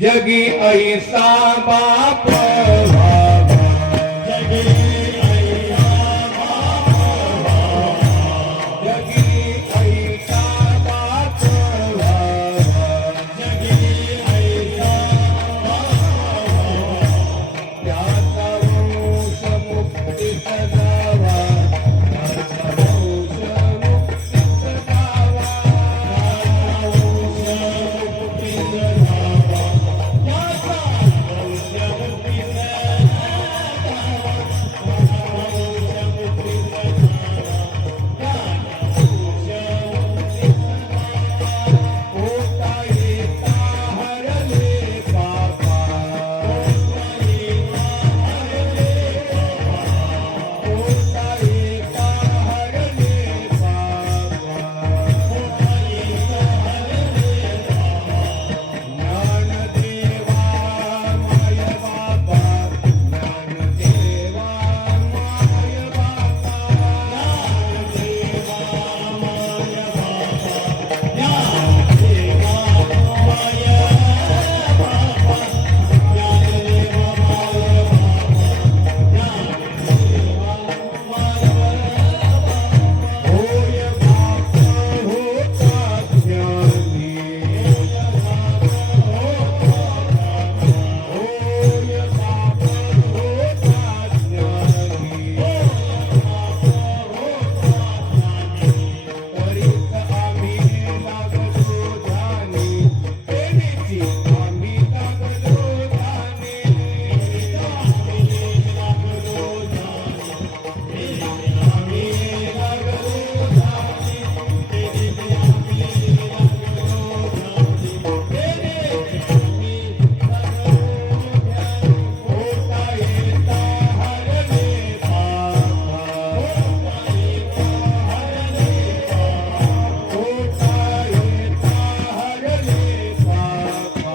जगी ऐसा बाप व्हावा, जगी ऐसा बाप व्हावा, जगी ऐसा बाप व्हावा, जगी ऐसा बाप व्हावा, त्याचा वंश मुक्ती सदावा, त्याचा वंश मुक्ती सदावा, होता येता हरले बापा, होता येता हरले बापा, ज्ञानदेवा माय बापा, ज्ञानदेवा माय बापा, होय बाप होता ज्ञानी, होय बाप होता ज्ञानी, तरीच आम्ही लागलो ध्यानी, तेनेची आम्ही लागलो ध्यानी, होता येता हरले बापा, होता येता हरले बापा,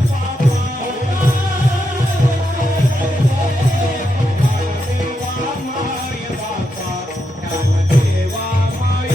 ज्ञानदेवा माय बापा, ज्ञानदेवा माय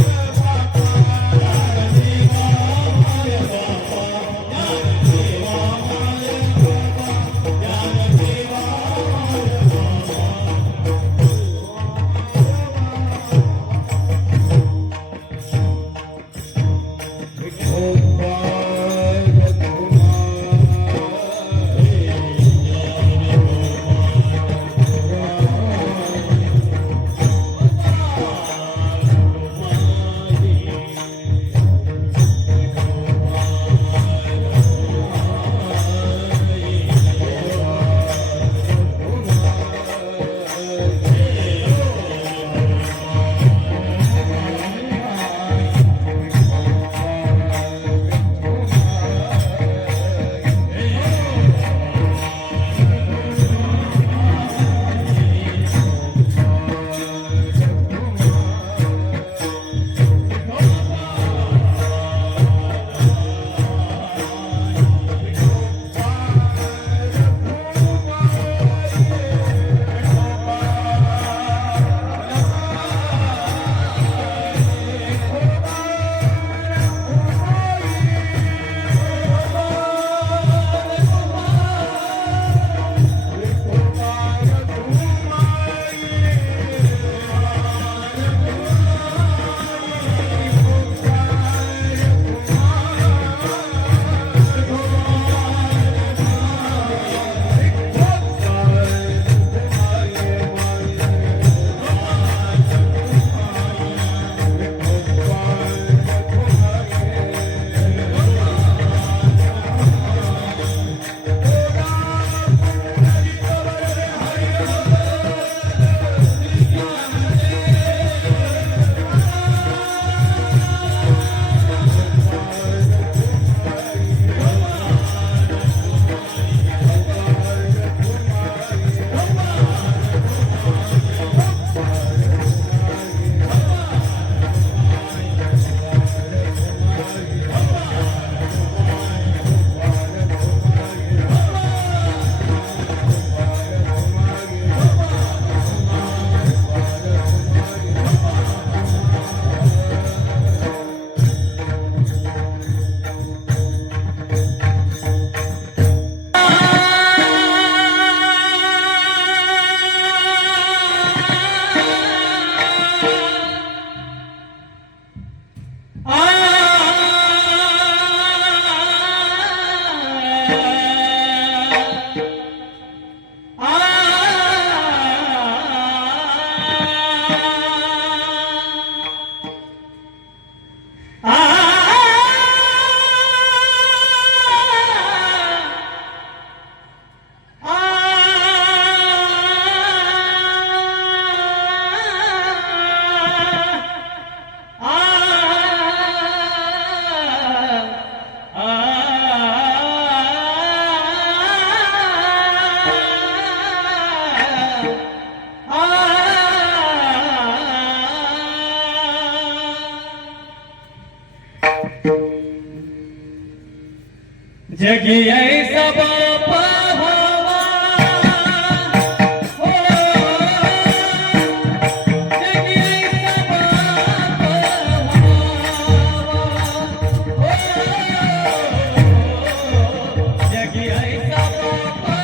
जगी ऐसा बापा हवा हो जगी ऐसा बापा हवा हो जगी ऐसा बापा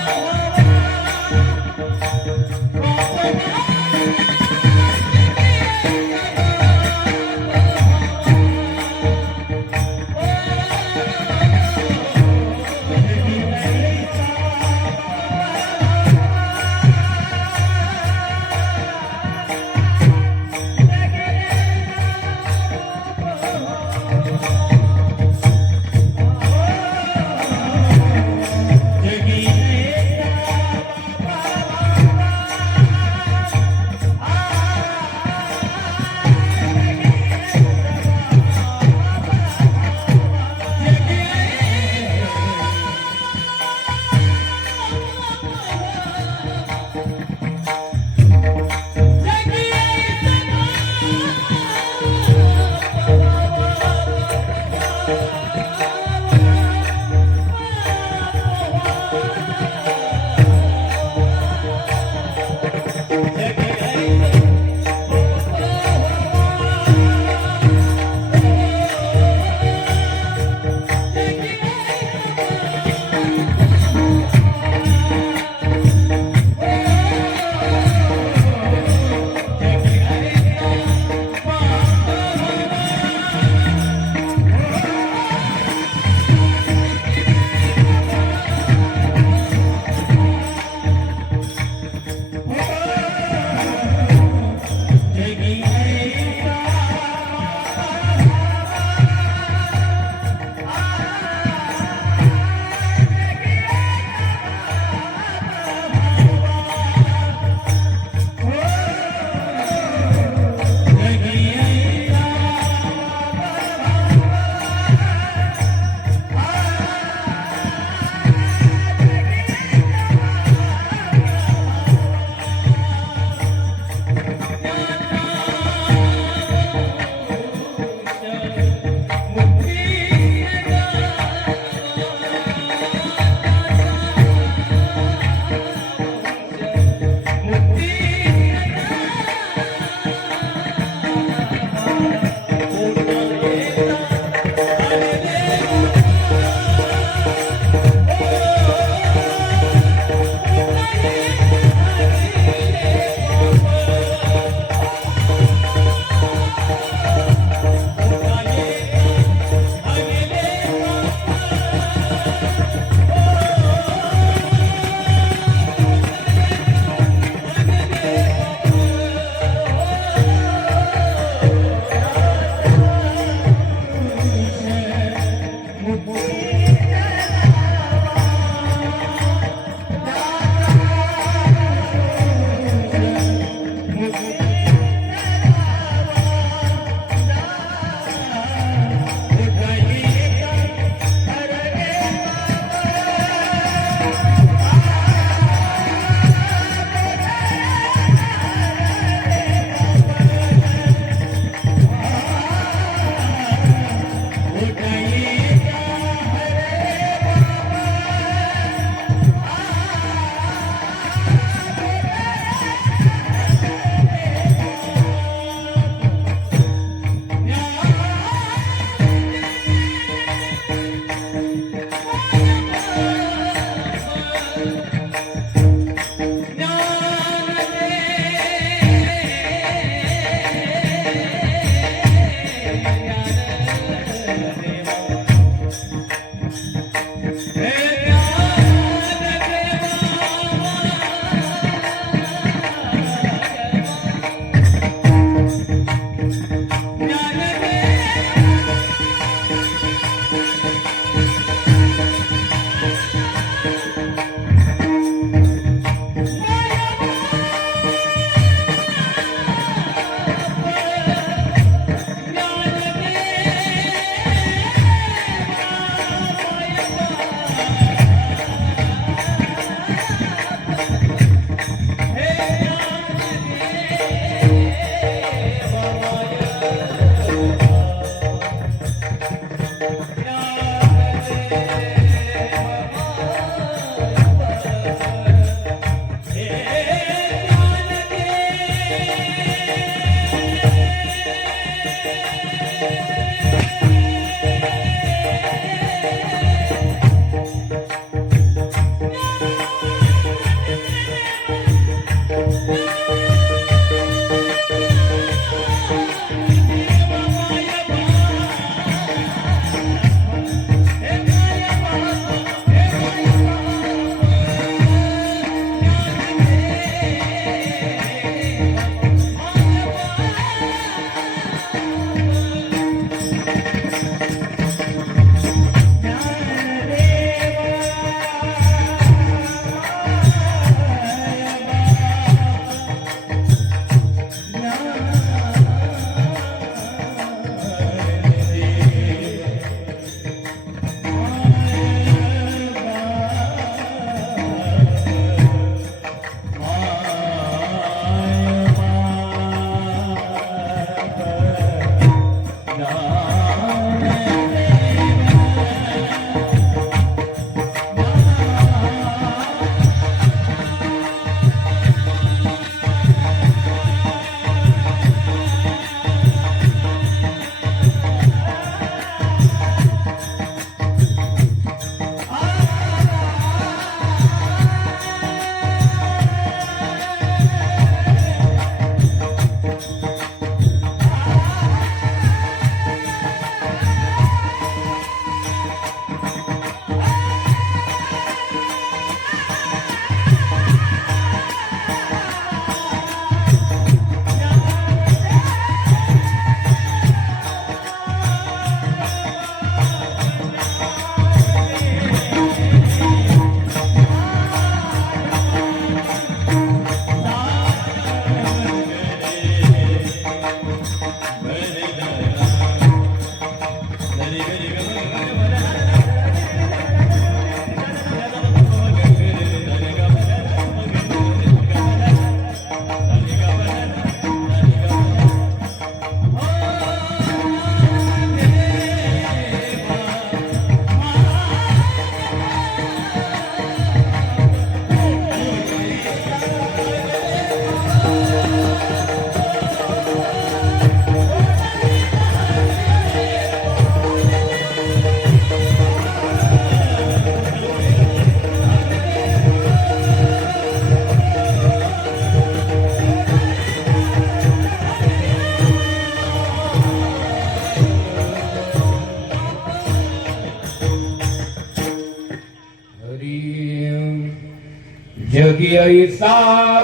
जगी ऐसा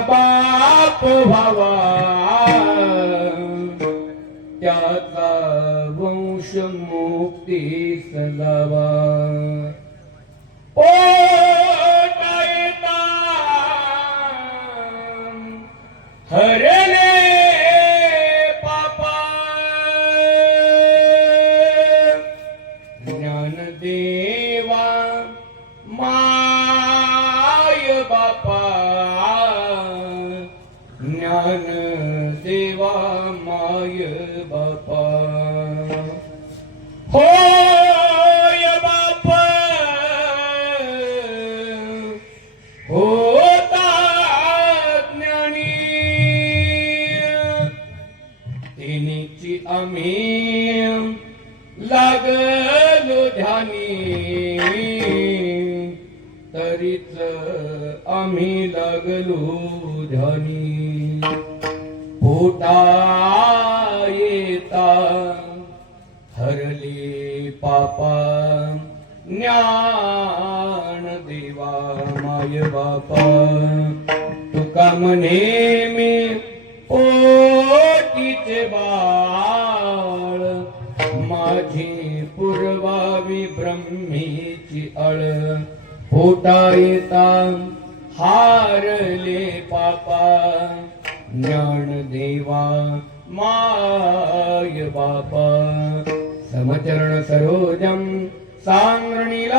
बाप व्हावा त्याचा वंश मुक्तीस जावा पोटा येता हरले पापा ज्ञानदेवा माय बापा ज्ञानदेवा माय बापा होय बाप होता ज्ञानी तिनीची आम्ही लागलो ध्यानी तरीच आम्ही लागलो ध्यानी पोटा येता हरले पापा ज्ञान देवा माय बापा तुका म्हणे मी पोटीचे बाळ माझी पूर्वावी ब्रह्मीची अळ पोटा येता हारले पापा ज्ञान देवा माय बापा समचरण सरोजम सांगणीलामुदावम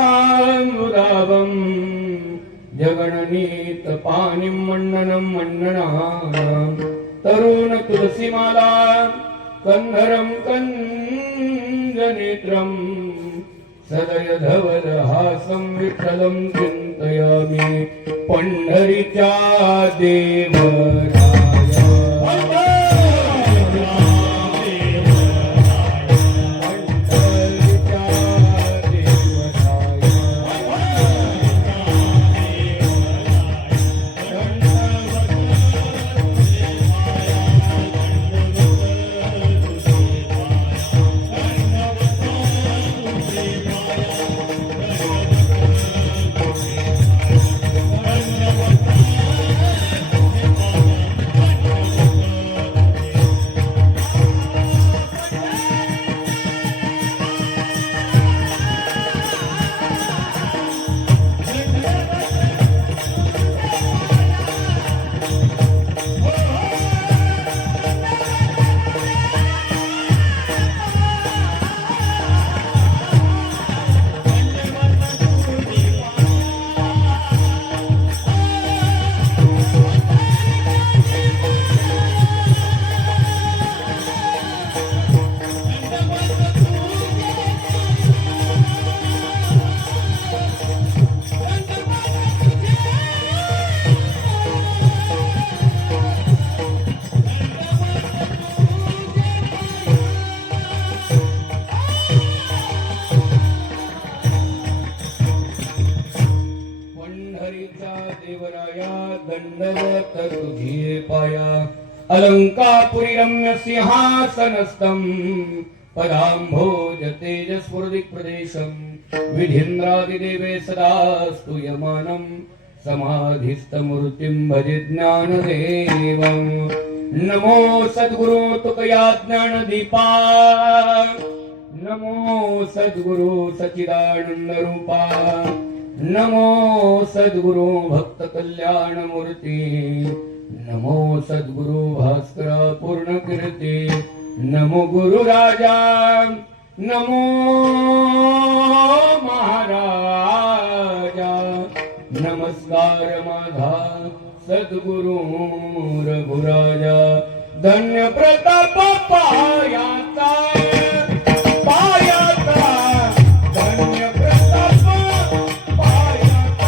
जगणनीत पाणिं मण्डनं मण्डनानां तरुण तुलसीमाला कन्धरं कञ्जनेत्रं सदय धवल हासं विठ्ठलं चिन्तयामि पंढरीच्या देवराया देवराया दंडवत तुझी पाया अलंकापुरी रम्य सिंहासनस्थं पदांभोज तेजस्फुर्दिक प्रदेशं विधीन्द्रादिदेवे सदा स्तूयमानं समाधिस्थमूर्तिं भजे ज्ञानदेवं नमो सद्गुरु तुकया ज्ञानदीपा नमो सद्गुरु सच्चिदानंद रूपा नमो सद्गुरु भक्त कल्याण मूर्ती नमो सद्गुरु भास्कर पूर्ण कीर्ती नमो गुरु राजा नमो महाराजा नमस्कार माझा सद्गुरु रघुराजा धन्य प्रताप पायाचा पायाचा धन्य प्रताप पायाचा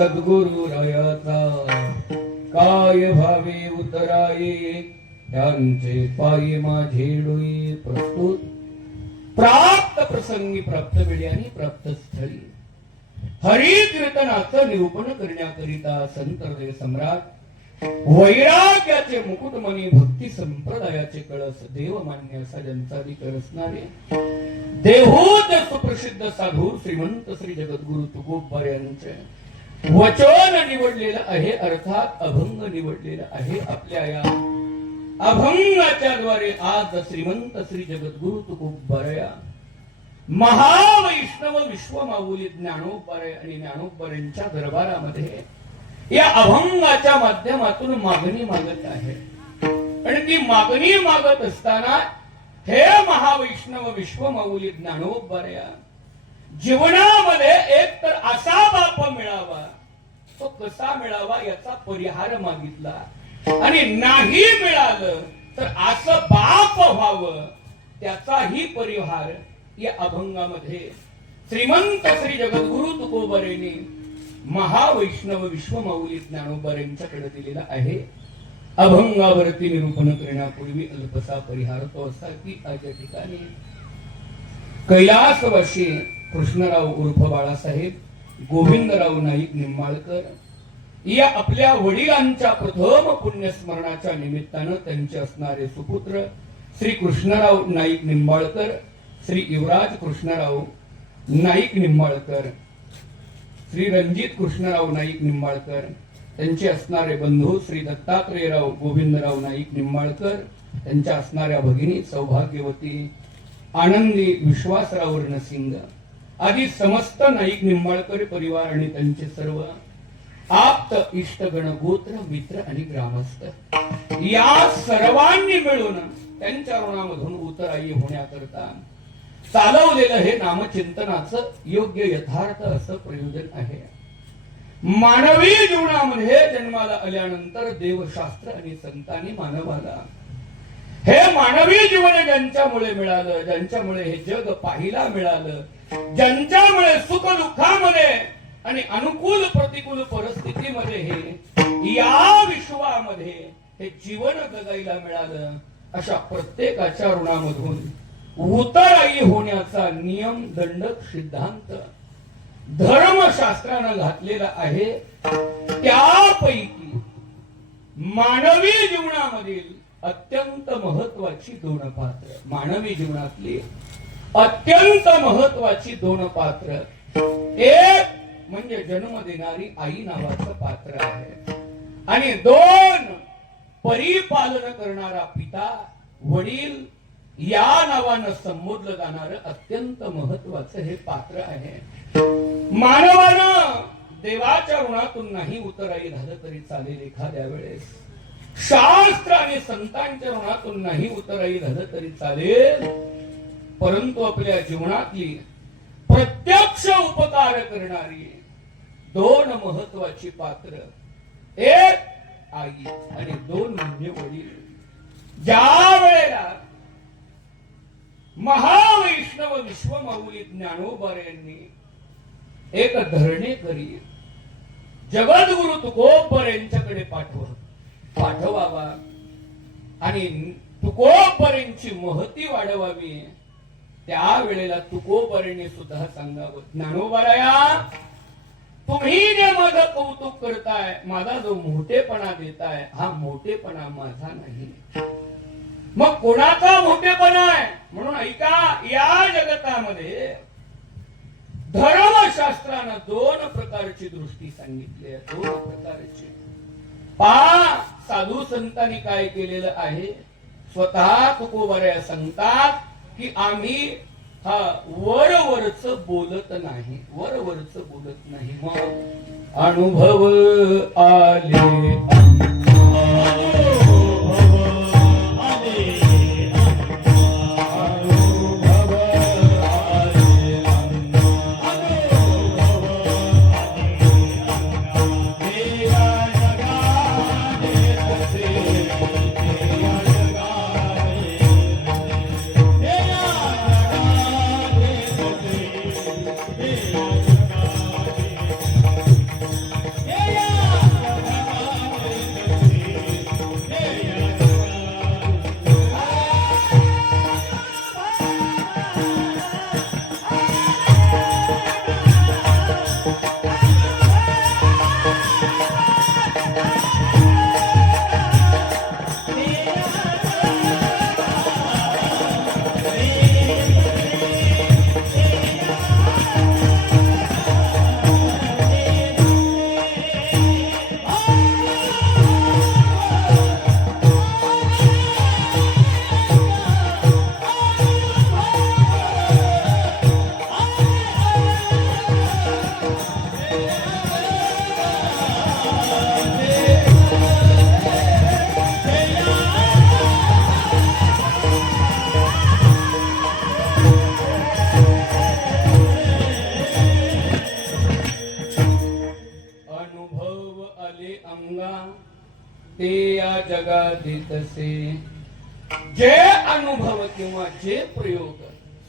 सद्गुरु रायाचा काय भावे उतराये त्यांचे पायी माझे डोई प्रस्तुत प्राप्त प्रसंगी प्राप्त वेळी आणि प्राप्त स्थळी हरी कीर्तनाचं निरूपण करण्याकरिता संत हृदय सम्राट वैराग्याचे मुकुटमणी भक्ती संप्रदायाचे कळस देवमान्य असा ज्यांचा अधिकार असणारे देहूत सुप्रसिद्ध साधू श्रीमंत श्री जगद्गुरु तुकोबार यांचे वचन निवडलेलं आहे, अर्थात अभंग निवडलेला आहे. आपल्या या अभंगाच्या द्वारे आज श्रीमंत श्री जगद्गुरु तुकोबार या महावैष्णव विश्वमाऊली ज्ञानोबार आणि ज्ञानोबार यांच्या दरबारामध्ये या अभंगाच्या माध्यमातून मागणी मागत आहे. आणि ती मागणी मागत असताना हे महावैष्णव विश्वमाऊली ज्ञानोबार या जीवनामध्ये एक तर असा बाप मिळावा, तो कसा मिळावा याचा परिहार मागितला. आणि नाही मिळालं तर असं बाप व्हावं त्याचाही परिहार या अभंगामध्ये श्रीमंत श्री जगद्गुरु तुकोबारेंनी महावैष्णव विश्वमाऊली ज्ञानोबार यांच्याकडे दिलेला आहे. अभंगावरती निरूपण करण्यापूर्वी अल्पसा परिहार तो असा की आज या ठिकाणी कैलासवासी कृष्णराव उर्फ बाळासाहेब गोविंदराव नाईक निंबाळकर या आपल्या वडिलांच्या प्रथम पुण्यस्मरणाच्या निमित्तानं त्यांचे असणारे सुपुत्र श्री कृष्णराव नाईक निंबाळकर, श्री युवराज कृष्णराव नाईक निंबाळकर, श्री रणजित कृष्णराव नाईक निंबाळकर, त्यांचे असणारे बंधू श्री दत्तात्रेयराव गोविंदराव नाईक निंबाळकर, त्यांच्या असणाऱ्या भगिनी सौभाग्यवती आनंदी विश्वासराव रणसिंग आदी समस्त नाईक निंबाळकर परिवार आणि त्यांचे सर्व आप्त इष्टगण गोत्र मित्र आणि ग्रामस्थ या सर्वांनी मिळून त्यांच्या ऋणामधून उतराई होण्याकरता चालवलेलं हे नामचिंतनाचं योग्य यथार्थ असं प्रयोजन आहे. मानवी जीवनामध्ये जन्माला आल्यानंतर देवशास्त्र आणि संतांनी मानवाला हे मानवी जीवन ज्यांच्यामुळे मिळालं, ज्यांच्यामुळे हे जग पाहिला मिळालं, ज्यांच्यामुळे सुख दुःखामध्ये आणि अनुकूल प्रतिकूल परिस्थितीमध्ये हे या विश्वामध्ये हे जीवन जगायला मिळालं, अशा प्रत्येकाच्या ऋणामधून उतराई होण्याचा नियम दंडक सिद्धांत धर्मशास्त्रानं घातलेला आहे. त्यापैकी मानवी जीवनामधील अत्यंत महत्वाची दोन पात्र, मानवी जीवनातली अत्यंत महत्वाची दोन पात्र, एक म्हणजे जन्म देणारी आई नावाचं पात्र आहे आणि दोन परिपालन करणारा पिता वडील या नावानं संबोधलं जाणारं अत्यंत महत्वाचं हे पात्र आहे. मानवानं देवाच्या ऋणातून नाही उतराई झालं तरी चालेल एखाद्या वेळेस, शास्त्र आणि संतांच्या ऋणातून नाही उतराई झालं तरी चालेल, परंतु आपल्या जीवनातली प्रत्यक्ष उपकार करणारी दोन महत्वाची पात्र, एक आई आणि दोन म्हणजे वडील. ज्या वेळेला महावैष्णव विश्वमाऊली ज्ञानोबार यांनी एक धरणेकरी जगद्गुरु तुकोबार यांच्याकडे पाठवावा आणि तुकोबार यांची महती वाढवावी, त्यावेळेला तुकोबारांनी सुद्धा सांगावं, ज्ञानोबाराया तुम्ही जे माझं कौतुक करताय, माझा जो मोठेपणा देताय, हा मोठेपणा माझा नाही, मग कोणाचा मोठेपणा आहे? म्हणून ऐका, या जगतामध्ये धर्मशास्त्रानं दोन प्रकारची दृष्टी सांगितली आहे, दोन प्रकारची. पहा साधू संतांनी काय केलेलं आहे, स्वतः तुकोबार सांगतात की आम्ही हा वरवरच बोलत नाही, वरवरच बोलत नाही. मग अनुभव आले ते या जगात तसे जे अनुभव किंवा जे प्रयोग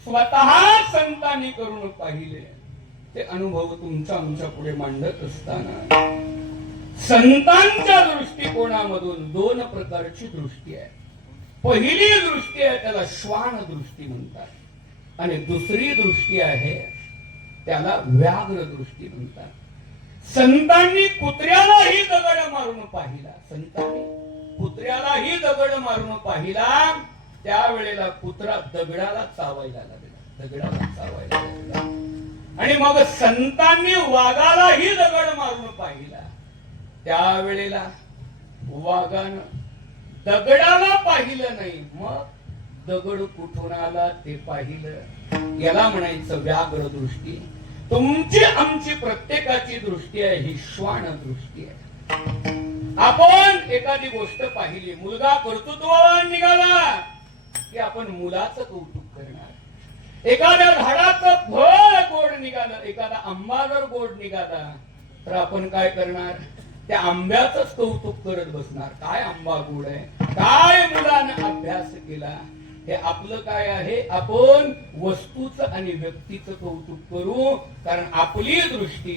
स्वतः संतांनी करून पाहिले ते अनुभव तुमच्या आमच्या पुढे मांडत असताना संतांच्या दृष्टिकोनामधून दोन प्रकारची दृष्टी आहे. पहिली दृष्टी आहे त्याला श्वान दृष्टी म्हणतात आणि दुसरी दृष्टी आहे त्याला व्याघ्र दृष्टी म्हणतात. संतांनी कुत्र्यालाही दगड मारून पाहिला, संतांनी कुत्र्यालाही दगड मारून पाहिला. त्यावेळेला कुत्रा दगडाला चावायला लागला, दगडाला चावायला लागला. आणि मग संतांनी वाघालाही दगड मारून पाहिला. त्यावेळेला वाघानं दगडाला पाहिलं नाही, मग दगड कुठून आला ते पाहिलं. याला म्हणायचं व्याघ्र दृष्टी. तुमची आमची प्रत्येकाची दृष्टी आहे ही श्वान दृष्टी आहे. आपण एखादी गोष्ट पाहिली, मुलगा कर्तृत्ववान निघाला की आपण मुलाचं कौतुक करणार. एखाद्या झाडाचं फळ गोड निघालं, एखादा आंबा जर गोड निघाला तर आपण काय करणार, त्या आंब्याचंच कौतुक करत बसणार. काय आंबा गोड आहे, काय मुलानं अभ्यास केला. हे आपलं काय आहे, आपण वस्तूचं आणि व्यक्तीचं कौतुक करू, कारण आपली दृष्टी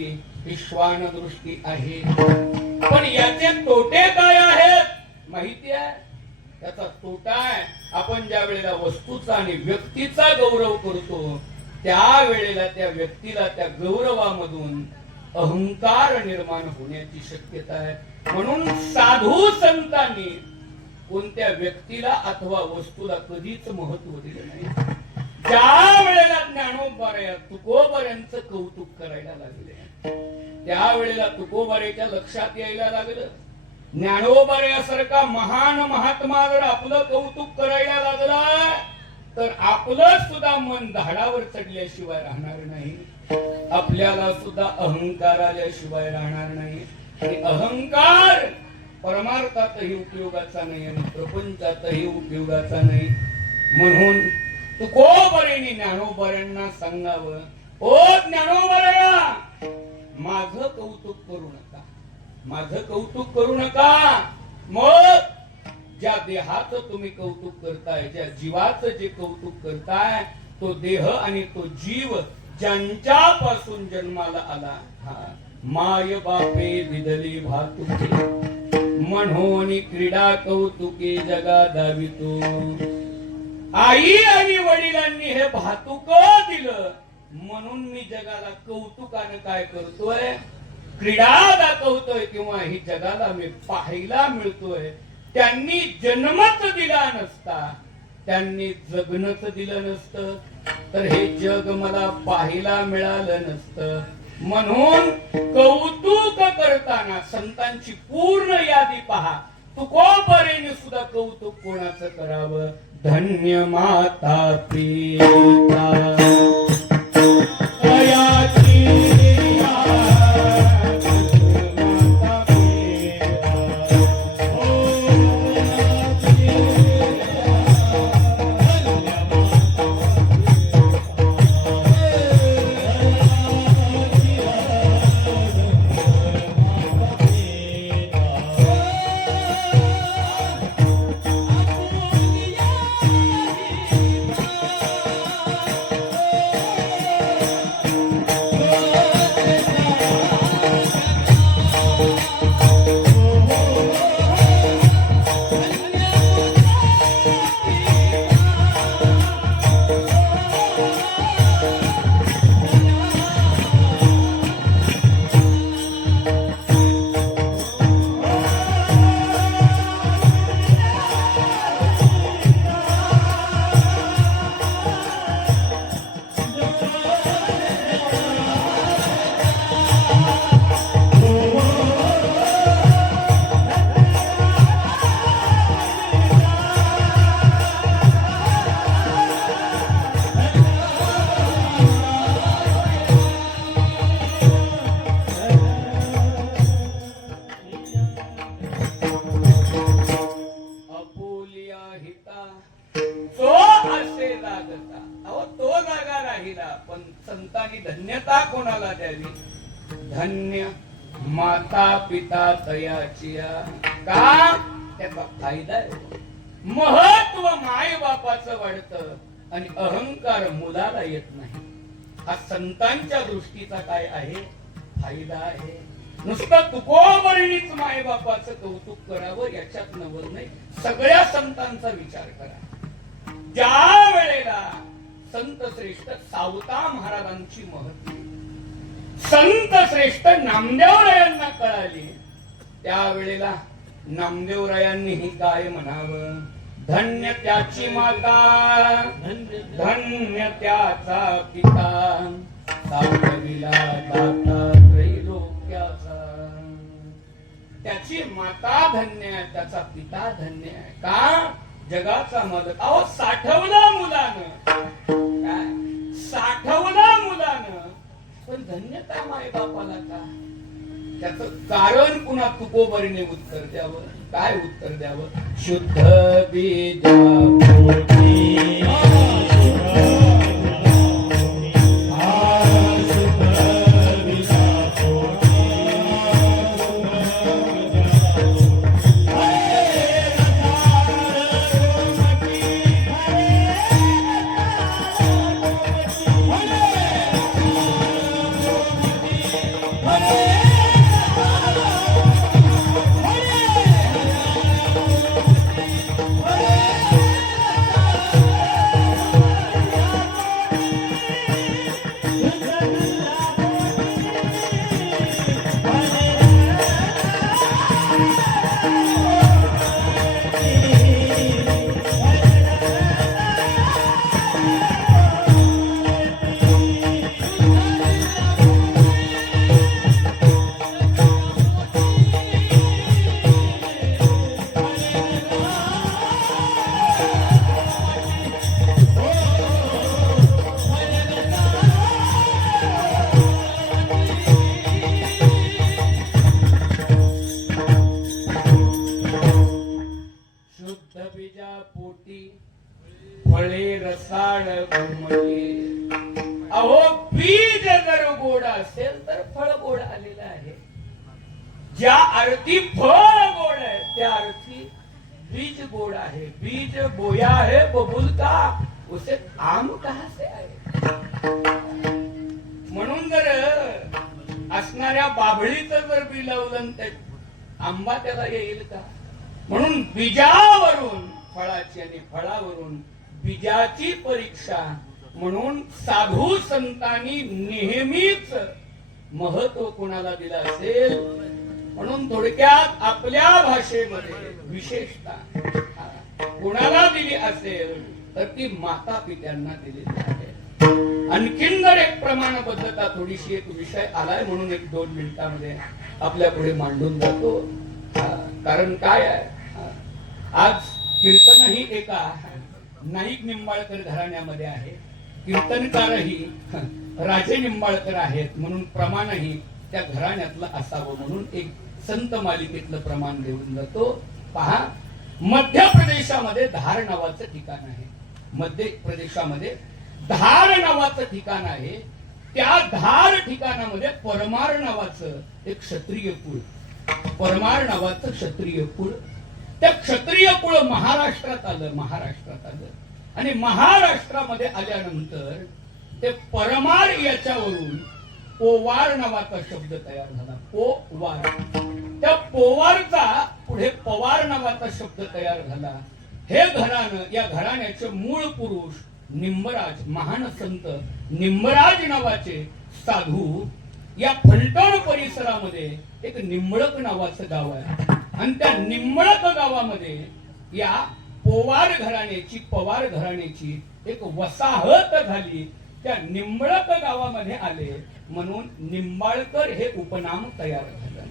ही श्वान दृष्टी आहे. पण याचे तोटे काय आहेत माहिती आहे? त्याचा तोटा आहे आपण ज्या वेळेला वस्तूचा आणि व्यक्तीचा गौरव करतो त्यावेळेला त्या व्यक्तीला त्या गौरवामधून अहंकार निर्माण होण्याची शक्यता आहे. म्हणून साधू संतांनी कोणत्या व्यक्तीला अथवा वस्तूला कधीच महत्व दिलं नाही. ज्या वेळेला ज्ञानोबा तुकोबाऱ्यांचं कौतुक करायला लागले त्यावेळेला तुकोबाऱ्याच्या लक्षात यायला लागलं ज्ञानोबाऱ्यासारखा महान महात्मा जर आपलं कौतुक करायला लागला तर आपलं सुद्धा मन झाडावर चढल्याशिवाय राहणार नाही, आपल्याला सुद्धा अहंकार आल्याशिवाय राहणार नाही. आणि अहंकार परमार्थातही उपयोगाचा नाही आणि प्रपंचातही उपयोगाचा नाही. म्हणून तुकोबाऱ्यांनी ज्ञानोबाऱ्यांना सांगावं, ओ ज्ञानोबाऱ्या माझं कौतुक करू नका, माझं कौतुक करू नका. मग ज्या देहाचं तुम्ही कौतुक करताय, ज्या जीवाचं जे कौतुक करताय, तो देह आणि तो जीव ज्यांच्यापासून जन्माला आला, हा माय बापे विदली भातुके म्हणून क्रीडा कौतुके जगा दावितो. आई आणि वडिलांनी हे भातुक दिलं म्हणून मी जगाला कौतुकानं काय करतोय, क्रीडा दाखवतोय किंवा ही जगाला मी पाहायला मिळतोय. त्यांनी जन्मच दिला नसता, त्यांनी जगणच दिलं नसतं तर हे जग मला पाहायला मिळालं नसतं. म्हणून कौतुक करताना संतांची पूर्ण यादी पहा. तुकोबाऱ्यांनी सुद्धा कौतुक कोणाचं करावं, धन्य माता पिता पण संतांनी धन्यता कोणाला द्यावी, धन्य माता पिता तयाची का त्याचा फायदा आहे. महत्व माय बापाचं वाढतं आणि अहंकार मुलाला येत नाही. हा संतांच्या दृष्टीचा काय आहे फायदा आहे. नुसतं तुकोबरणीच माय बापाचं कौतुक करावं याच्यात नवल नाही. सगळ्या संतांचा विचार करा. ज्या वेळेला संत श्रेष्ठ सावता महाराजांची महती संत श्रेष्ठ नामदेवरायांना कळाली, त्यावेळेला नामदेवरायांनीही काय म्हणावं, धन्य त्याची माता धन्य त्याचा पिता सावरविला दाता त्रैलोक्याचा. त्याची माता धन्य आहे, त्याचा पिता धन्य आहे. का जगाचा मदत. अहो साठवला मुलानं, काय साठवला मुलानं, पण धन्यता माय बापाला का. त्याच कारण पुन्हा तुकोबरीने उत्तर द्यावं. काय उत्तर द्यावं, शुद्ध बीजा फळे रसाळ घुमटे. अहो बीज जर गोड असेल तर फळ गोड आलेलं आहे. ज्या अर्थी फळ गोड आहे त्या अर्थी बीज गोड आहे. बीज बोया है बबुल का उसे आम कहा से आहे. म्हणून जर असणाऱ्या बाभळीचं जर बी लावलं तर आंबा त्याला येईल का. म्हणून बीजावरून फळाची आणि फळावरून बीजाची परीक्षा. म्हणून साधू संतांनी नेहमीच महत्व कोणाला दिलं असेल. म्हणून थोडक्यात आपल्या भाषेमध्ये विशेषता कोणाला दिली असेल तर ती माता पित्यांना दिलेली आहे. आणखीन जर एक प्रमाणबद्धता थोडीशी एक विषय आलाय म्हणून 1-2 मिनिटांमध्ये आपल्या पुढे मांडून जातो. कारण काय आहे, आज कीर्तनही एका नाईक निंबाळकर घराण्यामध्ये आहे. कीर्तनकारही राजे निंबाळकर आहेत. म्हणून प्रमाणही त्या घराण्यातलं असावं म्हणून एक संत मालिकेतलं प्रमाण देऊन जातो. पहा, मध्य प्रदेशामध्ये धार नावाचं ठिकाण आहे. मध्य प्रदेशामध्ये धार नावाचं ठिकाण आहे. त्या धार ठिकाणामध्ये परमार नावाचं एक क्षत्रिय कुळ, परमार नावाचं क्षत्रिय कुळ. त्या क्षत्रिय कुळ महाराष्ट्रात आलं आणि महाराष्ट्रामध्ये आल्यानंतर ते परमार याच्यावरून पोवार नावाचा शब्द तयार झाला. पोवार. त्या पोवारचा पुढे पवार नावाचा शब्द तयार झाला. हे घराणं, या घराण्याचे मूळ पुरुष निंबराज, महान संत निंबराज नावाचे साधू. या फलटण परिसरामध्ये एक निंबळक नावाचं गाव आहे आणि त्या निंबळक गावामध्ये या पोवार घराण्याची, पवार घराण्याची एक वसाहत झाली. त्या निंबळक गावामध्ये आले म्हणून निंबाळकर हे उपनाम तयार झालं.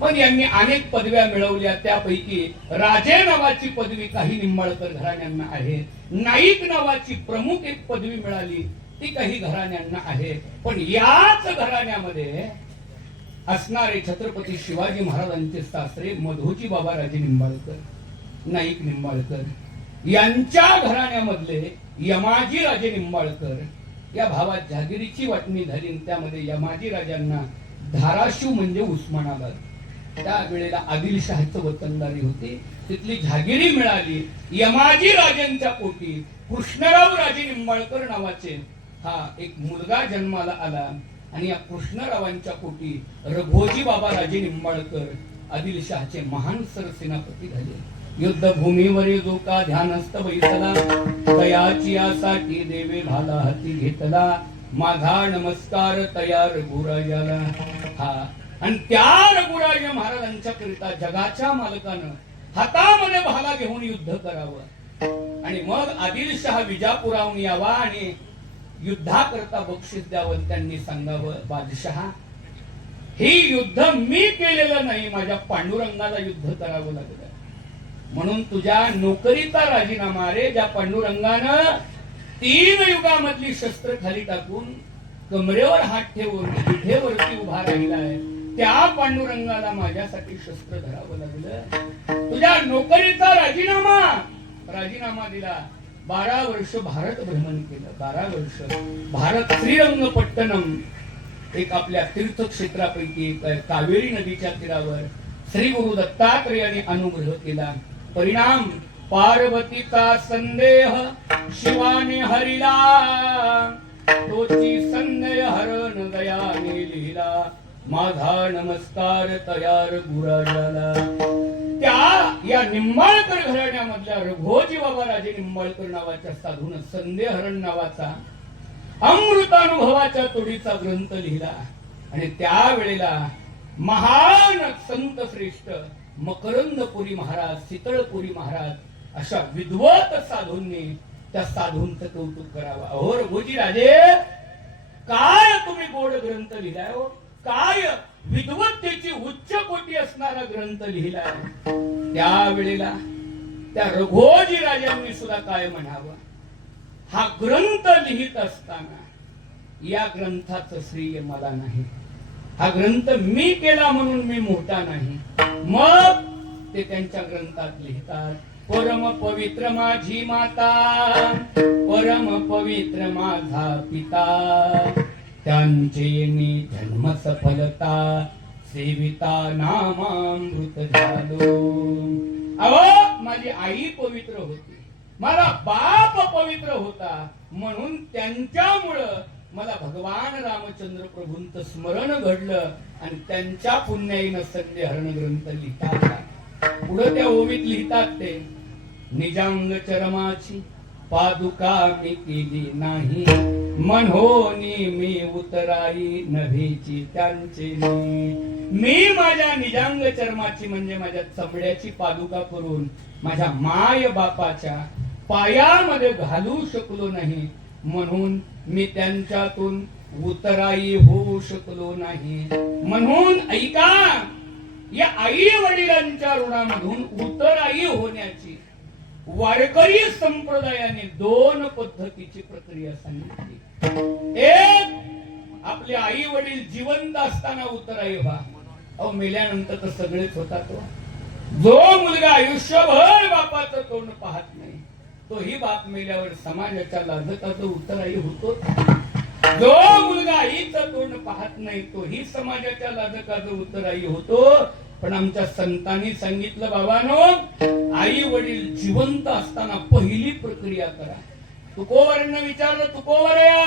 मग यांनी अनेक पदव्या मिळवल्या. त्यापैकी राजे नावाची पदवी काही निंबाळकर घराण्यांना आहे. नाईक नावाची प्रमुख एक पदवी मिळाली ती काही घराण्यांना आहे. पण याच घराण्यामध्ये असणारे छत्रपती शिवाजी महाराजांचे सासरे मधोजी बाबा राजे निंबाळकर, नाईक निंबाळकर, यांच्या घराण्यामधले यमाजी राजे निंबाळकर या भावात जहागिरीची वाटणी झाली. त्यामध्ये यमाजी राजांना धाराशिव म्हणजे उस्मानाबाद. त्यावेळेला आदिलशहाचं वतनदारी होते. तिथली जहागिरी मिळाली यमाजी राजांच्या पोटी. कृष्णराव राजे निंबाळकर नावाचे हा एक मुलगा जन्माला आला आणि या कृष्णरावांच्या पोटी रघोजी बाबा राजे निंबाळकर आदिलशहाचे महान सरसेनापती झाले. युद्धभूमीवर जो का ध्यानस्थ बैसला, तयाची यासाठी देवे भाला हाती घेतला, माझा नमस्कार तया रघुराजाला. हा आणि त्या रघुराज महाराजांच्या करिता जगाच्या मालकानं हातामध्ये भाला घेऊन युद्ध करावं आणि मग आदिलशहा विजापुराहून यावा आणि युद्धाकरता बक्षीस द्यावं. त्यांनी सांगावं, बादशहा हे युद्ध मी केलेलं नाही, माझ्या पांडुरंगाला युद्ध करावं लागलं. म्हणून तुझ्या नोकरीचा राजीनामा रे, ज्या पांडुरंगानं 3 युगामधली शस्त्र खाली टाकून कमरेवर हात ठेवून पिठेवरती उभा राहिलाय, त्या पांडुरंगाला माझ्यासाठी शस्त्र धरावं लागलं. तुझ्या नोकरीचा राजीनामा दिला. 12 वर्ष भारत भ्रमण केलं. 12 वर्ष भारत श्रीरंगपट्टणम एक आपल्या तीर्थक्षेत्रापैकी एक आहे. कावेरी नदीच्या तीरावर श्री गुरु दत्तात्रेयाने अनुग्रह केला. परिणाम पार्वतीचा संदेह शिवाने हरिला, तोची संदेह हरण दयाने लिहिला, माझा नमस्कार तयार गुराजाला. त्या या निंबाळकर घराण्यामधल्या रघोजी बाबा राजे निंबाळकर नावाच्या साधून संदेहरण नावाचा अमृतानुभवाच्या तोडीचा ग्रंथ लिहिला. आणि त्यावेळेला महान संत श्रेष्ठ मकरंदपुरी महाराज, शीतळपुरी महाराज अशा विद्वत साधूंनी त्या साधूंचं कौतुक करावं. अहो रघोजी राजे, काय तुम्ही गोड ग्रंथ लिहिलाय हो, काय विद्वत्तेची उच्च कोटी असणारा ग्रंथ लिहिलाय. त्यावेळेला त्या रघोजी राजांनी सुद्धा काय म्हणावं, हा ग्रंथ लिहित असताना या ग्रंथाचं श्रेय मला नाही, हा ग्रंथ मी केला म्हणून मी मोठा नाही. मग ते त्यांच्या ग्रंथात लिहितात, परम पवित्र माझी माता, परम पवित्र माझा पिता, त्यांचे मी जन्म सफलता, सेविता नामामृत झालो. अहो माझी आई पवित्र होती, मला बाप पवित्र होता, म्हणून त्यांच्यामुळं मला भगवान रामचंद्र प्रभूंचं स्मरण घडलं आणि त्यांच्या पुण्याईनं संदेहरण ग्रंथ लिहितात. पुढे त्या ओवीत लिहितात ते, निजांग चरमाची पादुका मी केली नाही, मनोनी मी उतराई नभेची त्यांचे. मी माझ्या निजांग चर्माची म्हणजे माझ्या चमड्याची पादुका करून माझ्या माय बापाच्या पायामध्ये घालू शकलो नाही, म्हणून मी त्यांच्यातून उतराई होऊ शकलो नाही. म्हणून ऐका, या आई वडिलांच्या ऋणामधून उतराई होण्याची वारकरी संप्रदायाने 2 पद्धतीची प्रक्रिया सांगितली. एक, आपले आई वडील जिवंत असताना उतराई व्हा. अहो मेल्यानंतर तर सगळेच होतात. जो मुलगा आयुष्यभर बापाचं तोंड पाहत नाही, तोही बाप मेल्यावर समाजाच्या लाजकाचं उतराई होतो. जो मुलगा आईचं तोंड पाहत नाही, तोही समाजाच्या लाजकाचं उतराई होतो. पण आमच्या संतांनी सांगितलं, बाबांनो, आई वडील जिवंत असताना पहिली प्रक्रिया करा. तुकोवरांना विचारलं, तुकोवरया,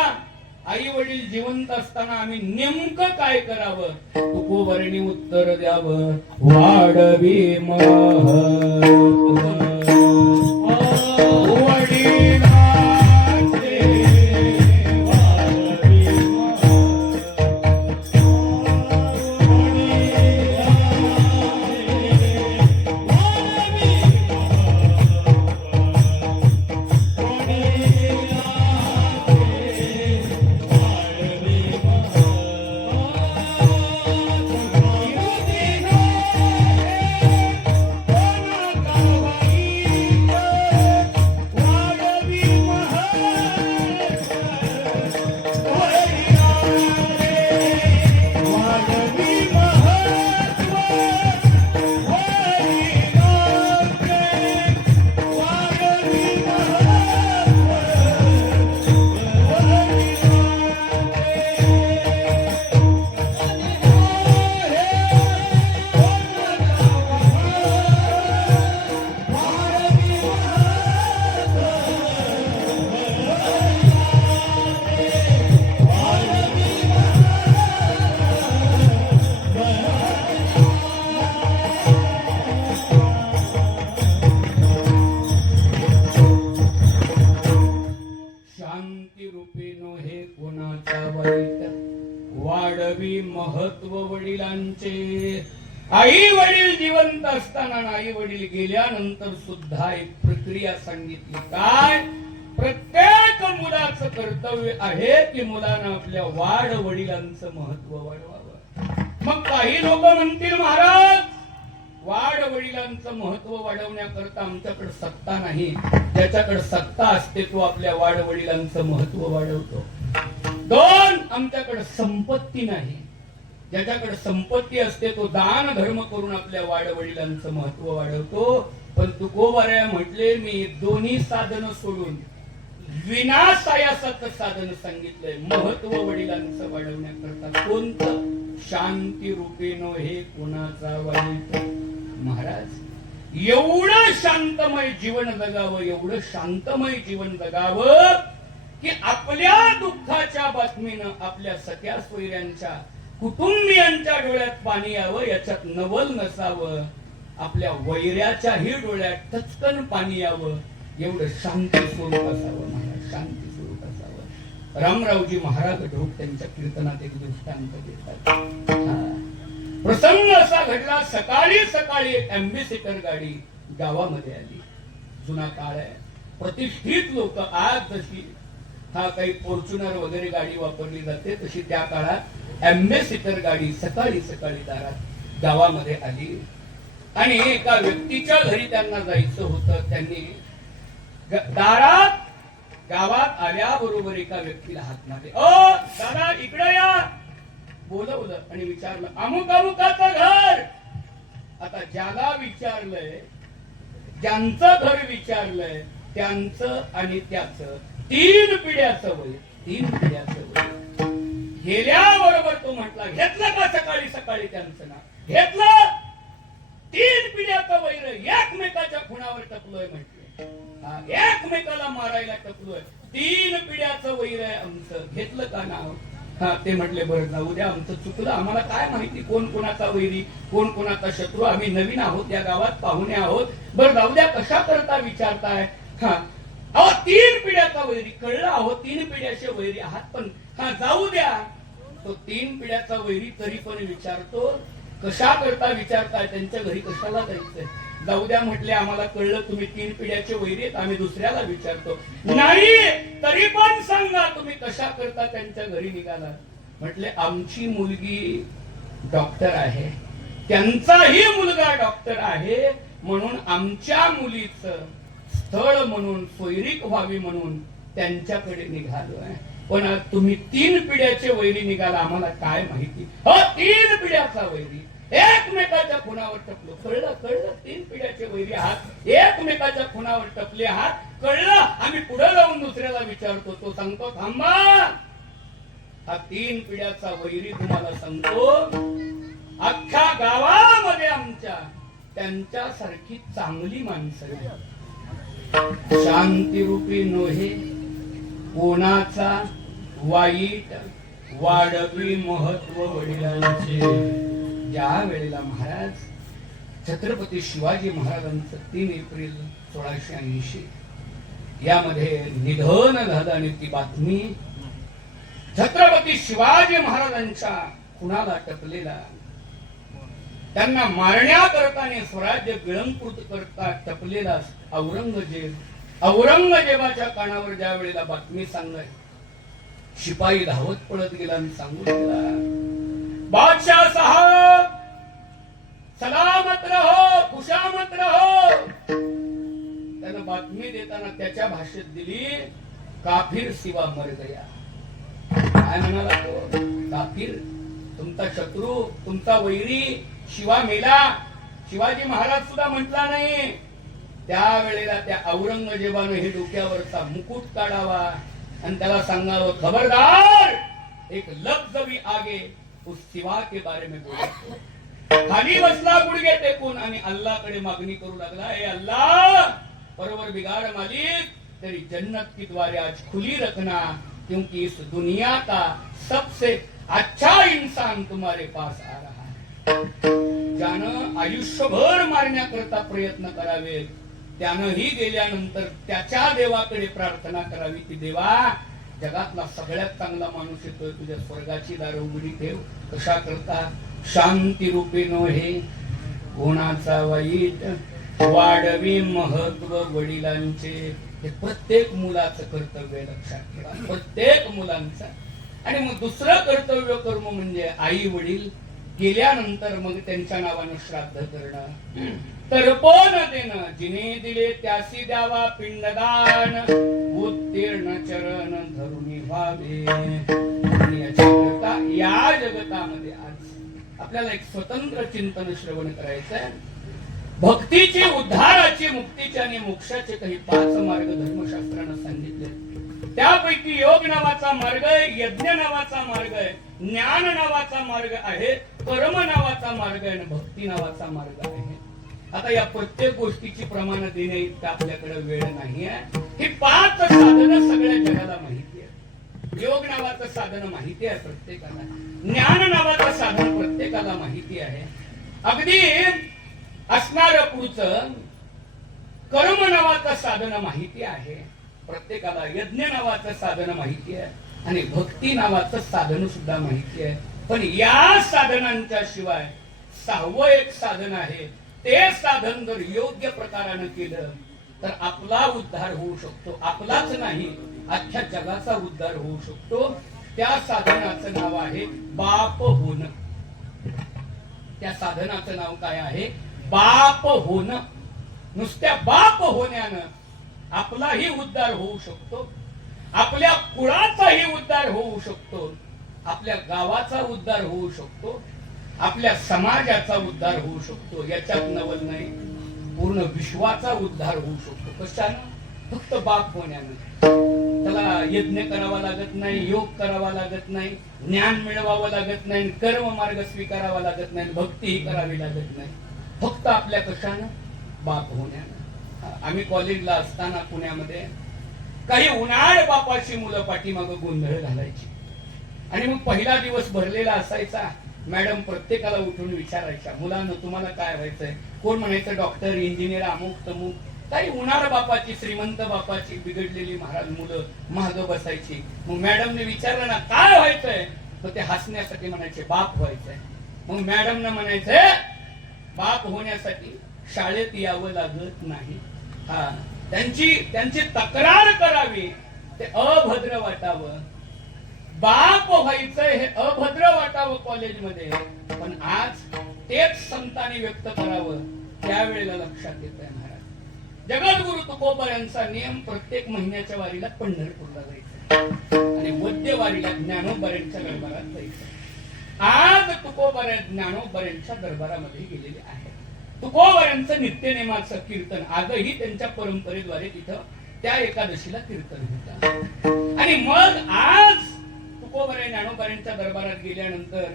आई वडील जिवंत असताना आम्ही नेमकं काय करावं? तुकोवरणी उत्तर द्यावं, वाढवी महत्व वाईट वाढवी महत्व वडिलांचे. आई वडील जिवंत असताना आई वडील गेल्यानंतर सुद्धा एक प्रक्रिया सांगितली. काय? प्रत्येक मुलाचं कर्तव्य आहे की मुलांना आपल्या वाढ वडिलांचं महत्व वाढवावं. मग काही लोक म्हणतील महाराज वाढ वडिलांचं महत्व वाढवण्याकरता आमच्याकडे सत्ता नाही. ज्याच्याकडे सत्ता असते तो आपल्या वाढ वडिलांचं महत्व वाढवतो. दोन, आमच्याकडे संपत्ती नाही. ज्याच्याकडे संपत्ती असते तो दान धर्म करून आपल्या वाढ वडिलांचं महत्व वाढवतो. पण तुकोबाराया म्हटले मी दोन्ही साधन सोडून विनासायासाचं साधन सांगितलंय महत्व वडिलांचं वाढवण्याकरता. कोणतं? शांती रूपेनो हे कोणाचा वाईट. महाराज एवढं शांतमय जीवन जगावं, एवढं शांतमय जीवन जगावं की आपल्या दुःखाच्या बातमीनं आपल्या सख्या सोयऱ्यांच्या कुटुंबियांच्या डोळ्यात पाणी यावं, याच्यात नवल नसावं. आपल्या वैऱ्याच्याही डोळ्यात टचकन पाणी यावं, एवढं शांती स्वरूप असावं. महाराज शांती स्वरूप असावं. रामरावजी महाराज ढोक त्यांच्या कीर्तनात एक दृष्टांत देतात. प्रसंग असा घडला. सकाळी सकाळी एक एम्बेसिडर गाडी गावामध्ये आली. जुना काळ आहे. प्रतिष्ठित लोक आज जशी काही फॉर्च्युनर वगैरे गाडी वापरली जाते तशी त्या काळात एम्बेसिडर गाडी सकाळी सकाळी दारात गावामध्ये आली. आणि एका व्यक्तीच्या घरी त्यांना जायचं होतं. त्यांनी दारात गावात आल्याबरोबर एका व्यक्तीला हाक मारले. ओ दादा इकडे या. बोलवलं आणि विचारलं अमुक अमुकाचं घर. आता ज्याला विचारलंय, ज्यांचं घर विचारलंय त्यांचं आणि त्याचं 3 पिढ्याचं वय. 3 पिढ्याचं वय. गेल्याबरोबर तो म्हटला घेतलं का सकाळी सकाळी त्यांचं नाव घेतलं. 3 पिढ्याचं वैर एकमेकाच्या खुणावर टपलोय म्हटलं. एकमेकाला मारायला टपलोय. 3 पिढ्याचं वैर आहे आमचं. घेतलं का नाव? ते म्हटले बरं जाऊ द्या आमचं चुकलं. आम्हाला काय माहिती कोण कोणाचा वैरी कोण कोणाचा शत्रू. आम्ही नवीन आहोत या गावात पाहुणे आहोत. बरं जाऊ द्या कशा करता विचारताय. अहो 3 पिढ्याचा वैरी कळलं. अहो 3 पिढ्याचे वैरी आहात पण जाऊ द्या. तो 3 पिढ्याचा वैरी तरी पण विचारतो कशा करता विचारताय. त्यांच्या घरी कशाला जायचंय. जाऊ द्या म्हटले आम्हाला कळलं तुम्ही 3 पिढ्याचे वैरी आहेत. आम्ही दुसऱ्याला विचारतो. नाही तरी पण सांगा तुम्ही कशा करता त्यांच्या घरी निघाला. म्हटले आमची मुलगी डॉक्टर आहे, त्यांचाही मुलगा डॉक्टर आहे, म्हणून आमच्या मुलीचं स्थळ म्हणून सोयरीक व्हावी म्हणून त्यांच्याकडे निघालोय. पण तुम्ही 3 पिढ्याचे वैरी निघाला आम्हाला काय माहिती. 3 पिढ्याचा वैरी एकमेकाच्या खुणावर टपलो. कळलं कळलं 3 पिढ्याचे वैरी आहात. एकमेकाच्या खुणावर टपले आहात. कळलं. आम्ही पुढे जाऊन दुसऱ्याला विचारतो. तो सांगतो थांबा हा 3 पिढ्याचा वैरी तुम्हाला सांगतो. अख्ख्या गावामध्ये आमच्या त्यांच्यासारखी चांगली माणसं शांती रूपी नोहे कोणाचा वाईट वाढवी महत्व वडिलांचे. ज्या वेळेला महाराज छत्रपती शिवाजी महाराजांचं 3 एप्रिल 1680 यामध्ये निधन झालं आणि ती बातमी छत्रपती शिवाजी महाराजांच्या खुणाला टपलेला त्यांना मारण्याकरता स्वराज्य गिळंकृत करता टपलेला औरंगजेबाच्या कानावर ज्या वेळेला बातमी सांगलाय शिपाई धावत पळत गेला आणि सांगू लागला बादशाह साहब सलामत रहो खुशामत रहो. त्यानं बातमी देताना त्याच्या भाषेत दिली काफिर शिवा मर गया. काय म्हणाला तो? काफिर तुमचा शत्रू तुमचा वैरी शिवा मेला. शिवाजी महाराज सुद्धा म्हटला नाही. त्यावेळेला त्या औरंगजेबानं हे डोक्यावरचा मुकुट काढावा आणि त्याला सांगावं खबरदार एक लफ्ज आगे उस सिवा के बारे में बोला. खाली बसला गुडघे टेकून आणि अल्लाहकडे मागणी करू लागला. ए अल्लाह परवरदिगार मालिक तेरी जन्नत की द्वारे आज खुली रखना क्योंकि इस दुनिया का सबसे अच्छा इंसान तुम्हारे पास आ रहा है. ज्यानं आयुष्यभर मारण्याकरता प्रयत्न करावे त्यानंही गेल्यानंतर त्याच्या देवाकडे प्रार्थना करावी की देवा जगातला सगळ्यात चांगला माणूस येतोय, तुझ्या स्वर्गाची दार उघडी ठेव. कशा करता? शांती रूपी नोहे गुणाचा वाईट, वाढवी महत्व वडिलांचे. हे प्रत्येक मुलाचं कर्तव्य आहे, लक्षात ठेवा, प्रत्येक मुलांचं. आणि मग दुसरं कर्तव्य कर्म म्हणजे आई वडील गेल्यानंतर मग त्यांच्या नावानं श्राद्ध करणं, तर्पण देणं. जिने दिले त्यासी द्यावा पिंडदान, उत्तीर्ण चरण धरुणी व्हावे. आणि याच्याकरता या जगतामध्ये आज आपल्याला एक स्वतंत्र चिंतन श्रवण करायचं आहे. भक्तीची, उद्धाराची, मुक्तीची आणि मोक्षाचे काही 5 मार्ग धर्मशास्त्रानं सांगितले. त्यापैकी योग नावाचा मार्ग आहे, यज्ञ नावाचा मार्ग आहे, ज्ञान नावाचा मार्ग आहे, कर्म नावाचा मार्ग आहे आणि भक्ती नावाचा मार्ग आहे. आता या प्रत्येक गोष्टीची प्रमाण देणे इतका आपल्याकडे वेळ नाही आहे. ही 5 साधनं सगळ्या जगाला माहिती आहे. योग नावाचं साधन माहिती आहे प्रत्येकाला, ज्ञान नावाचं साधन प्रत्येकाला माहिती आहे. अगदी असणार पुढचं कर्म नावाचं साधन माहिती आहे प्रत्येकाला, यज्ञ नावाचं साधन माहिती आहे आणि भक्ती नावाचं साधन सुद्धा माहिती आहे. पण या साधनांच्या शिवाय 6वं एक साधन आहे. ते साधन जर योग्य प्रकारानं केलं तर आपला उद्धार होऊ शकतो. आपलाच नाही, अख्ख्या जगाचा उद्धार होऊ शकतो. त्या साधनाचं नाव आहे बाप होणं. त्या साधनाचं नाव काय आहे? बाप होणं. नुसत्या बाप होण्यानं आपलाही उद्धार होऊ शकतो, आपल्या कुळाचाही उद्धार होऊ शकतो, आपल्या गावाचा उद्धार होऊ शकतो, आपल्या समाजाचा उद्धार होऊ शकतो. याच्यात नवल नाही, पूर्ण विश्वाचा उद्धार होऊ शकतो. कशानं? फक्त बाप होण्यानं. त्याला यज्ञ करावा लागत नाही, योग करावा लागत नाही, ज्ञान मिळवावं लागत नाही, कर्म मार्ग स्वीकारावा लागत नाही, भक्तीही करावी लागत नाही. फक्त आपल्या कशानं? बाप होण्यानं. आम्ही कॉलेजला असताना पुण्यामध्ये काही उन्हाळ बापाची मुलं पाठीमागं गोंधळ घालायची आणि मग पहिला दिवस भरलेला असायचा. मॅडम प्रत्येकाला उठून विचारायच्या, मुलांना तुम्हाला काय व्हायचंय? कोण म्हणायचं डॉक्टर, इंजिनियर, अमुक तमुक. काही उन्हाळ बापाची, श्रीमंत बापाची बिघडलेली महाराज मुलं महाग बसायची. मग मॅडमने विचारलं ना काय व्हायचंय, तर ते हसण्यासाठी म्हणायचे बाप व्हायचंय. मग मॅडमनं म्हणायचंय बाप होण्यासाठी शाळेत यावं लागत नाही. हा, त्यांची तक्रार करावी, ते अभद्र वाटावं. बाप व्हायचंय हे अभद्र वाटावं कॉलेजमध्ये, पण आज तेच संतांनी व्यक्त करावं, त्यावेळेला लक्षात येत आहे महाराज. जगद्गुरु तुकोबा यांचा नियम प्रत्येक महिन्याच्या वारीला पंढरपूरला जायचं आणि मध्य वारीला ज्ञानोबा यांच्या दरबारात जायचं. आज तुकोबा ज्ञानोबा यांच्या दरबारामध्ये गेलेले आहेत. तुकोबा यांचं नित्यनेमाचं कीर्तन आजही त्यांच्या परंपरेद्वारे तिथं त्या एकादशीला कीर्तन होतं. आणि मग आज तुकोबा ज्ञानोबा यांच्या दरबारात गेल्यानंतर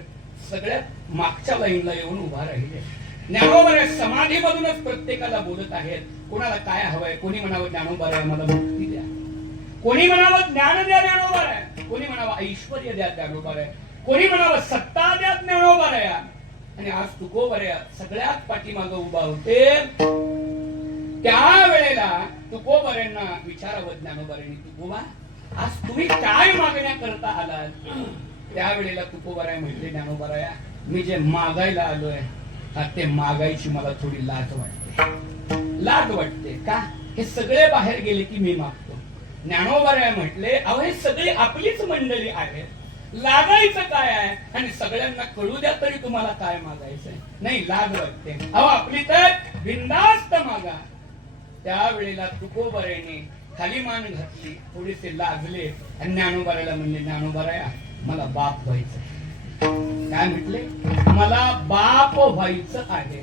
सगळ्यात मागच्या लाईनला येऊन उभा राहिले. ज्ञानोबा समाधीमधूनच प्रत्येकाला बोलत आहेत. कोणाला काय हवंय? कोणी म्हणावं ज्ञानोबा मला मुक्ती द्या, कोणी म्हणावं ज्ञान द्या ज्ञानोबा, कोणी म्हणावं ऐश्वर्य द्या ज्ञानोबा, कोणी म्हणावं सत्ता द्या ज्ञानोबा. आणि आज तुकोबा सगळ्यात पाठीमागं उभा होते. त्या वेळेला तुकोबाऱ्यांना विचारावं ज्ञानोबाऱ्यांनी, तुकोबा आज तुम्ही काय मागण्या करता आलात? त्यावेळेला तुकोबाराय म्हटले, ज्ञानोबाराया मी जे मागायला आलोय ते मागायची मला थोडी लाज वाटते. लाज वाटते का? हे सगळे बाहेर गेले की मी मागतो. ज्ञानोबाराय म्हटले, अहो हे सगळी आपलीच मंडळी आहे, लागायचं काय आहे? आणि सगळ्यांना कळू द्या तरी तुम्हाला काय मागायचंय? नाही, लाज वाटते. अहो आपली तर बिनधास्त मागा. त्यावेळेला तुकोबारायने खाली मान घातली, थोडेसे लाजले आणि ज्ञानोबारायला म्हणले, ज्ञानोबाराया मला बाप व्हायचं. काय म्हटले? मला बाप व्हायचं आहे.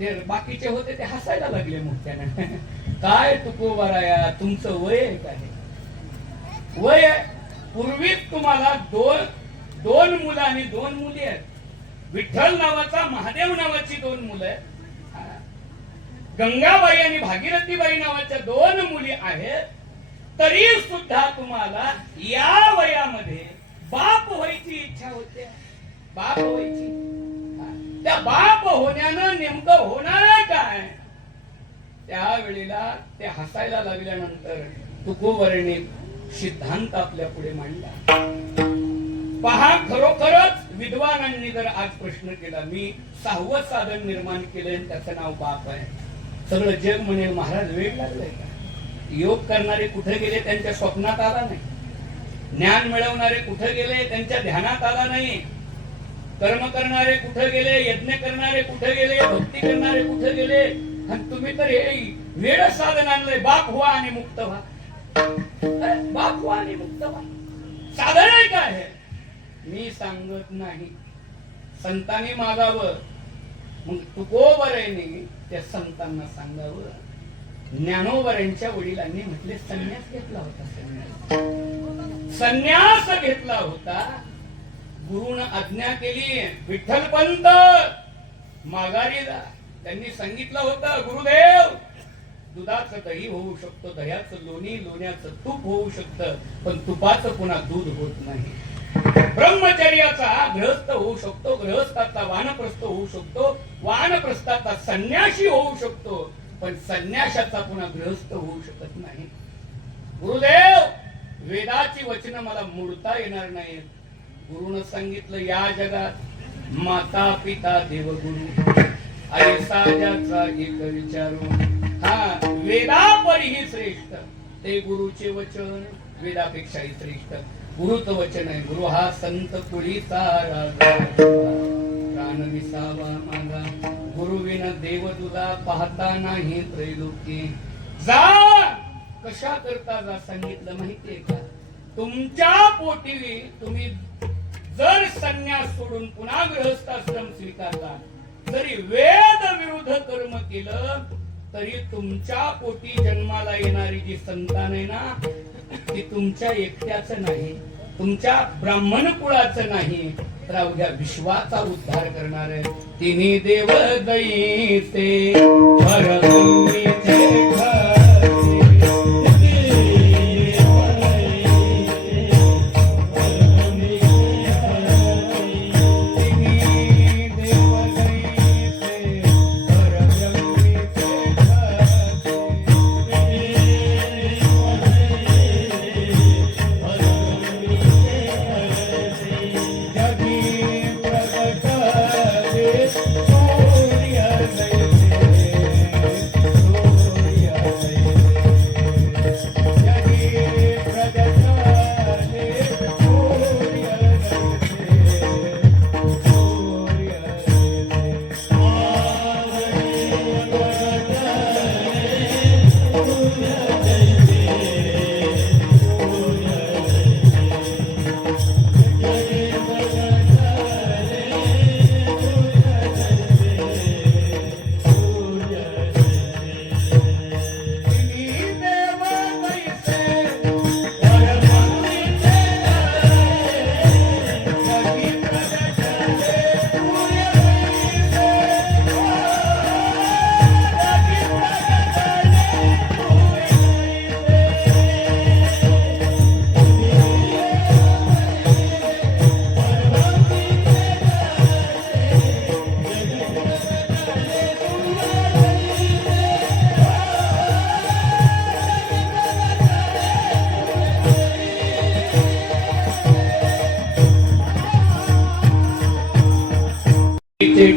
ते बाकीचे होते ते हसायला लागले मोठ्यानं. काय तुकोबाराया तुमचं वय आहे काय? वय आहे. पूर्वी तुम्हाला दोन मुलं आणि 2 मुली आहेत. विठ्ठल नावाचा, महादेव नावाची 2 मुलं आहेत. गंगाबाई आणि भागीरथीबाई नावाच्या 2 मुली आहेत. तरी सुद्धा तुम्हाला या वयामध्ये बाप व्हायची इच्छा होते. बाप व्हायची. त्या बाप होण्यानं नेमकं होणार काय? त्यावेळेला ते हसायला लागल्यानंतर तुकोबाराने सिद्धांत आपल्या पुढे मांडला. पहा, खरोखरच विद्वानांनी जर आज प्रश्न केला, मी 6वं साधन निर्माण केलंय त्याचं नाव बाप आहे, सगळं जग म्हणेल महाराज वेळ लागलाय का? योग करणारे कुठे गेले त्यांच्या स्वप्नात आला नाही, ज्ञान मिळवणारे कुठे गेले त्यांच्या ध्यानात आला नाही, कर्म करणारे कुठे गेले, यज्ञ करणारे कुठे गेले, भक्ती करणारे कुठे गेले, आणि तुम्ही तर हे वेळ साधन आणलंय, बाप व्हा आणि मुक्त व्हा. बाप व्हा आणि मुक्त व्हा साधन आहे काय आहे? मी सांगत नाही, संतांनी मागावं, मग तुकोबरायांनी त्या संतांना सांगावं. ज्ञानोबरायांच्या वडिलांनी म्हटले संन्यास घेतला होता, संन्यास घेतला होता. गुरुनं आज्ञा केली, विठ्ठलपंत माघारी जा. त्यांनी सांगितलं होतं, गुरुदेव दुधाचं दही होऊ शकतं, दह्याचं लोणी, लोण्याचं तूप होऊ शकतं, पण तुपाचं पुन्हा दूध होत नाही. ब्रह्मचर्याचा गृहस्थ होऊ शकतो, गृहस्थाचा वानप्रस्थ होऊ शकतो, वानप्रस्थाचा संन्यासी होऊ शकतो, पण संन्यासाचा पुन्हा गृहस्थ होऊ शकत नाही. गुरुदेव वेदाची वचनं मला मोडता येणार नाहीत. गुरुनं सांगितलं, या जगात माता पिता देवगुरु ऐसा ज्याचा एक विचारू, हा वेदापरिही श्रेष्ठ ते गुरुचे वचन, वेदापेक्षाही श्रेष्ठ गुरुचं वचन आहे. गुरु हा संत कुळीचा राजा, प्राण विसावा माझा, गुरुविना देव तुला पाहता नाही त्रैलोकी. जा, कशा करता जा सांगितलं माहितीये का? तुमच्या पोटी तुम्ही जर संन्यास सोडून पुन्हा गृहस्थाश्रम स्वीकारला, जरी वेद विरुद्ध कर्म केलं, तरी तुमच्या पोटी जन्माला येणारी जी संतान आहे ना, ती तुमच्या एकट्याच नाही, तुमच्या ब्राह्मण कुळाचं नाही, तर अवघ्या विश्वाचा उद्धार करणार आहे. तिन्ही देव दैसे परभूमीचे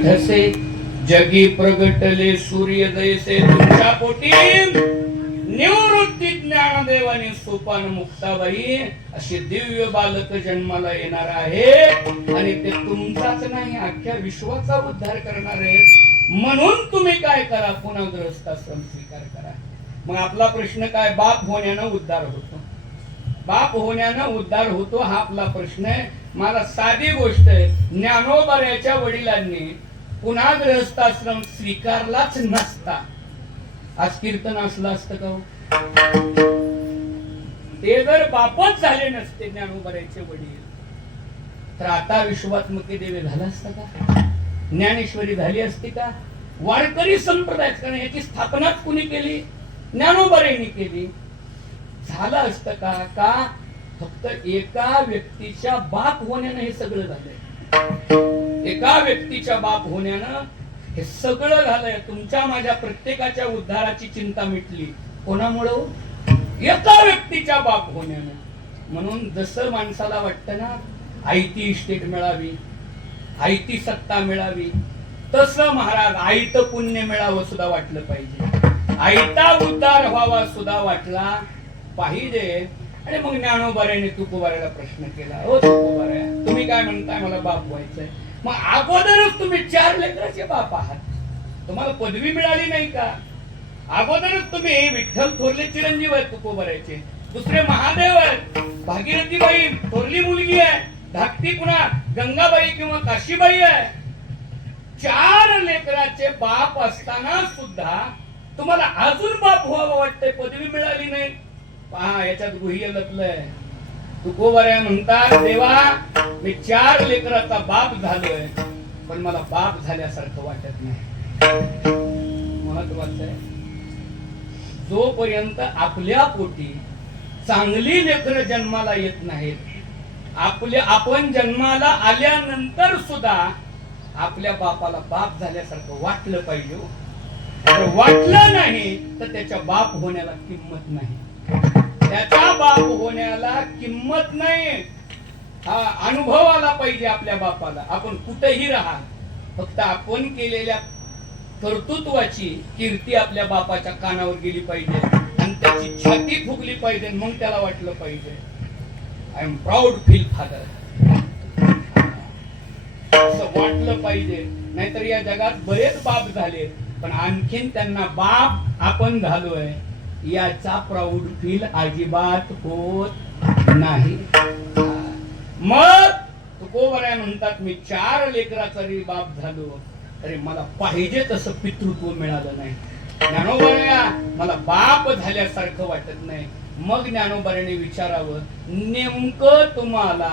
ठसे जगी प्रगटले सूर्य दैसे. तुमच्या पोटी निवृत्ती ज्ञानदेवानी सोपान मुक्ताबाई असे दिव्य बालक जन्माला येणार आहे, आणि ते तुमचाच नाही अख्ख्या विश्वाचा उद्धार करणार आहे. म्हणून तुम्ही काय करा, पुन्हा गृहस्थाश्रम स्वीकार करा. मग आपला प्रश्न काय? बाप होण्यानं उद्धार होतो, बाप होण्यानं उद्धार होतो हा आपला प्रश्न आहे. मला साधी गोष्ट आहे, ज्ञानोबराच्या वडिलांनी पुन्हा गृहस्थाश्रम स्वीकारलाच नसता, आज कीर्तन असलं असतं का? ते जर बापच झाले नसते ज्ञानोबराचे वडील, तर आता विश्वात्मके देवे झाला असता का? ज्ञानेश्वरी झाली असती का? वारकरी संप्रदाय याची स्थापनाच कुणी केली? ज्ञानोबरांनी केली. झालं असतं का? का फक्त एका व्यक्तीच्या बाप होण्यानं हे सगळं झालंय. एका व्यक्तीच्या बाप होण्यानं हे सगळं झालंय. तुमच्या माझ्या प्रत्येकाच्या उद्धाराची चिंता मिटली कोणामुळं? एका व्यक्ती तिच्या बाप होण्यानं. म्हणून जसं माणसाला वाटतं ना आयती इस्टेट मिळावी, आयती सत्ता मिळावी, तसं महाराज आयतं पुण्य मिळावं सुद्धा वाटलं पाहिजे, आयता उद्धार व्हावा सुद्धा वाटला पाहिजे. आणि मग ज्ञानोबाऱ्याने तुकोबाऱ्याला प्रश्न केला, ओ तुकोबाऱ्या, तुम्ही काय म्हणताय मला बाप व्हायचंय, मग अगोदरच तुम्ही 4 लेकराचे बाप आहात, तुम्हाला पदवी मिळाली नाही का? अगोदरच तुम्ही विठ्ठल थोरले चिरंजीव आहेत तुकोबाऱ्याचे, दुसरे महादेव आहेत, भागीरथीबाई थोरली मुलगी आहे, धाकटी पुन्हा गंगाबाई किंवा काशीबाई आहे. 4 लेकराचे बाप असताना सुद्धा तुम्हाला अजून बाप व्हावं वाटतंय, पदवी मिळाली नाही. पहा याच्यात गुह्य लपलंय. तुकोबाऱ्या म्हणतात, देवा मी 4 लेकराचा बाप झालोय, पण मला बाप झाल्यासारखं वाटत नाही. महत्वाचं आहे, जोपर्यंत आपल्या पोटी चांगली लेकरं जन्माला येत नाहीत, आपण जन्माला आल्यानंतर सुद्धा आपल्या बापाला बाप झाल्यासारखं वाटलं पाहिजे. जर वाटलं नाही तर त्याच्या बाप होण्याला किंमत नाही, त्याचा बाप होण्याला किंमत नाही. हा अनुभव आला पाहिजे आपल्या बापाला. आपण कुठेही राहा, फक्त आपण केलेल्या कर्तृत्वाची कीर्ती आपल्या बापाच्या कानावर गेली पाहिजे आणि त्याची छाती फुगली पाहिजे. मग त्याला वाटलं पाहिजे I am proud feel father, असं वाटलं पाहिजे. नाहीतर या जगात बरेच बाप झाले, पण आणखीन त्यांना बाप आपण झालोय याचा प्राऊड फील अजिबात होत नाही. मग तुकोबाऱ्या म्हणतात, मी 4 लेकराचा जरी बाप झालो तरी मला पाहिजे तसं पितृत्व मिळालं नाही. ज्ञानोबाऱ्या मला बाप झाल्यासारखं वाटत नाही. मग ज्ञानोबाऱ्याने विचारावं, नेमकं तुम्हाला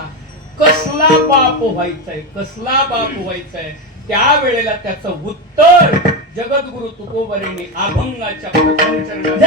कसला बाप व्हायचंय, कसला बाप व्हायचंय? त्यावेळेला त्याचं उत्तर जगद्गुरु तुकोबाऱ्याने अभंगाच्या प्रथम चरणात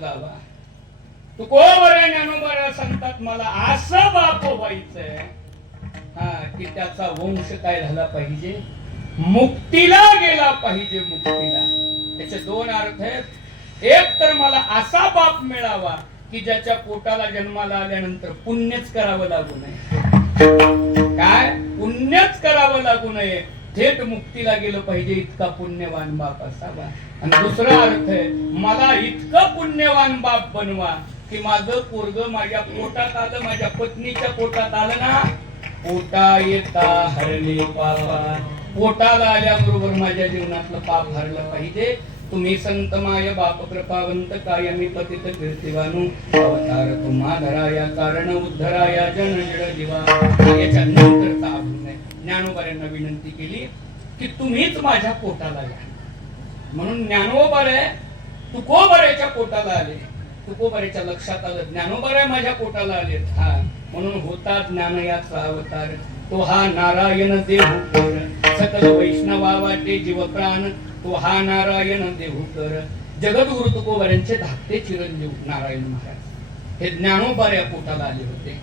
जावा. तुकोबाऱ्या ज्ञानोबाऱ्या सांगतात मला असं बाप व्हायचंय की त्याचा वंश काय झाला पाहिजे, मुक्तीला गेला पाहिजे. मुक्तीला त्याचे दोन अर्थ आहेत. एक तर मला असा बाप मिळावा की ज्याच्या पोटाला जन्माला आल्यानंतर पुण्यच करावं लागू नये. काय पुण्यच करावं लागू नये, थेट मुक्तीला गेलं पाहिजे इतका पुण्यवान बाप असावा. आणि दुसरा अर्थ आहे, मला इतकं पुण्यवान बाप बनवा की माझं पोरग माझ्या पोटात आलं, माझ्या पत्नीच्या पोटात आलं ना, पोटा येता हरले पापा, पोटाला आल्याबरोबर माझ्या जीवनातलं पाप हरलं पाहिजे. तुम्ही संत माय बाप कृपावंत कायमी पतित कीर्तिवानू अवतार तुम्हा धराया कारण उद्धराया जन जड दिवा. याच्या नंतरचा अभिनय ज्ञानोबाऱ्यांना विनंती केली की तुम्हीच माझ्या पोटाला या. म्हणून ज्ञानोबारे तुकोबाऱ्याच्या पोटाला आले. तुकोबाऱ्याच्या लक्षात आलं ज्ञानोबाऱ्या माझ्या पोटाला आले. हा म्हणून होता ज्ञान याचा अवतार तो हा नारायण देहूकर, सकल वैष्णवा वाटे जीव प्राण तो हा नारायण देहूकर. जगद्गुरु तुकोबाऱ्यांचे धाकटे चिरंजीव नारायण महाराज हे ज्ञानोबाऱ्या पोटाला आले होते.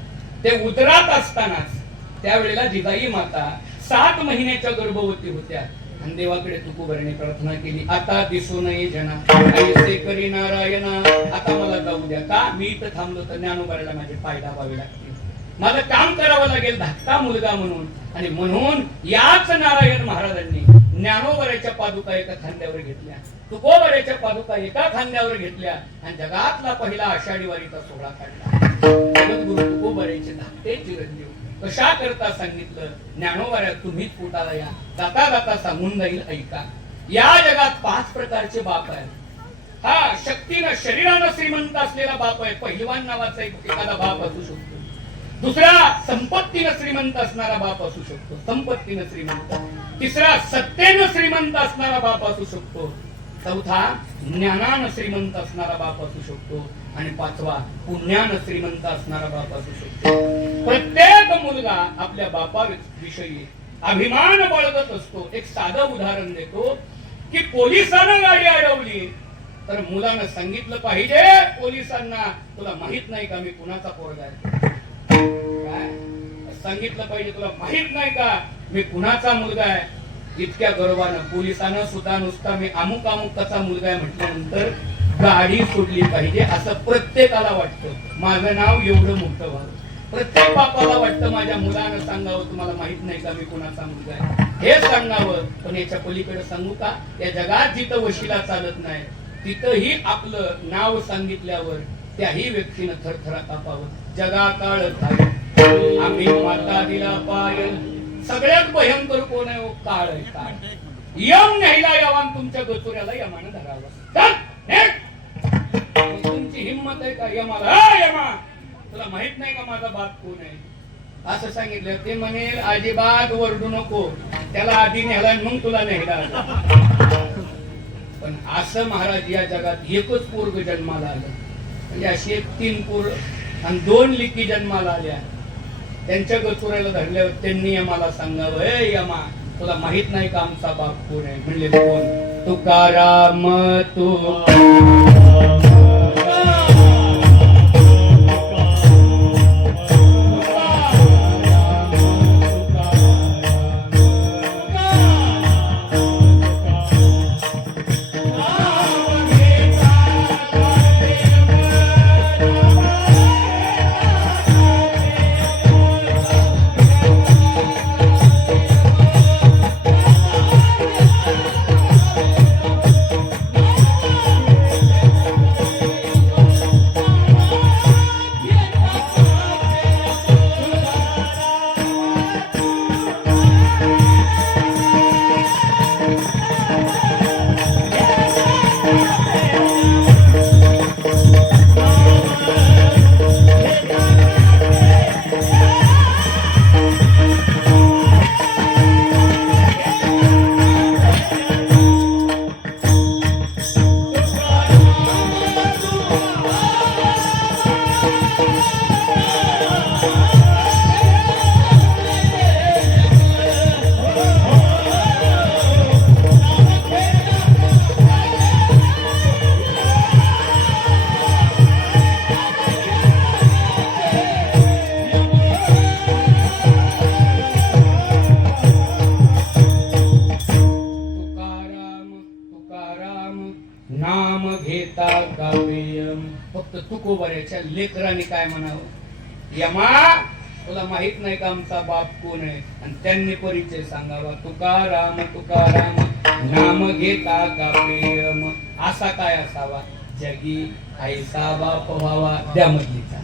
ते उदरात असतानाच त्यावेळेला जिजाई माता 7 महिन्याच्या गर्भवती होत्या आणि देवाकडे तुकोबाऱ्याने प्रार्थना केली, आता दिसू नये जना ऐसे करी नारायणा, आता मला जाऊ द्या. का मी इथं थांबलो तर ज्ञानोबाऱ्याला माझे पाय दाबावे लागतील, माझं काम करावं लागेल धाकटा मुलगा म्हणून. आणि म्हणून याच नारायण महाराजांनी ज्ञानोबाऱ्याच्या पादुका एका खांद्यावर घेतल्या, तुकोबाऱ्याच्या पादुका एका खांद्यावर घेतल्या आणि जगातला पहिला आषाढी वारीचा सोहळा काढला. जगद्गुरु तुकोबाऱ्याचे धाकटे चिरंजीव कशा करता सांगितलं, ज्ञानोबाऱ्या तुम्हीच पोटाला या, जाता जाता सांगून जाईल ऐका. या जगात 5 प्रकारचे बाप आहेत. हा शक्तीनं शरीरानं श्रीमंत असलेला बाप आहे, पहिलवान नावाचा एखादा बाप असू शकतो. दुसरा संपत्तीनं श्रीमंत असणारा बाप असू शकतो, संपत्तीनं श्रीमंत. तिसरा सत्तेनं श्रीमंत असणारा बाप असू शकतो. चौथा ज्ञानानं श्रीमंत असणारा बाप असू शकतो. आणि 5वा पुण्यानं श्रीमंत असणारा बाप असू शकतो. प्रत्येक मुलगा आपल्या बापाविषयी अभिमान बाळगत असतो. एक साधं उदाहरण देतो की पोलिसांना गाडी अडवली तर मुलानं सांगितलं पाहिजे पोलिसांना, तुला माहित नाही का मी कुणाचा पोरगा आहे? काय सांगितलं पाहिजे, तुला माहित नाही का मी कुणाचा मुलगा आहे? इतक्या गर्वानं पोलिसांना सुद्धा नुसता मी अमुक अमुकाचा मुलगा आहे म्हटल्यानंतर गाडी सोडली पाहिजे असं प्रत्येकाला वाटतं. माझं नाव एवढं मोठं व्हावं, प्रत्येक बापाला वाटतं माझ्या मुलानं सांगावं तुम्हाला माहित नाही का मी कुणाचा मुलगा आहे, हे सांगावं. पण याच्या पलीकडे सांगू का, या जगात जिथं वशिला चालत नाही तिथंही आपलं नाव सांगितल्यावर त्याही व्यक्तीनं थरथरा कापावं. जगा काळ आम्ही माता दिला पाय, सगळ्यात भयंकर कोण आहे? काळ आहे. काळ यम न्यायला यावा, तुमच्या गचुऱ्याला यमानं धरावं. तुमची हिंमत आहे का यमाला, यमा तुला माहित नाही का माझा बाप कोण आहे असं सांगितलं, ते म्हणेल अजिबात वरडू नको, त्याला आधी न्यायला मग तुला न्यायला. पण असं महाराज या जगात एकच पोरग जन्माला आलं, म्हणजे अशी 3 पोर आणि 2 लिकी जन्माला आल्या. त्यांच्या गचुऱ्याला धरल्यावर त्यांनी यमाला सांगावं, हे यमा तुला माहित नाही का आमचा बाप कोण आहे? म्हणले कोण? तुकाराम तू नाम घेता गावेयम. फक्त तुकोबऱ्याच्या लेकराने काय म्हणावं, यमा तुला माहित नाही का आमचा बाप कोण आहे? आणि त्यांनी परिचय सांगावा, तुकाराम तुकाराम नाम घेता का प्रेम, असा काय असावा, जगी ऐसा बाप व्हावा. द्या मधलीचा.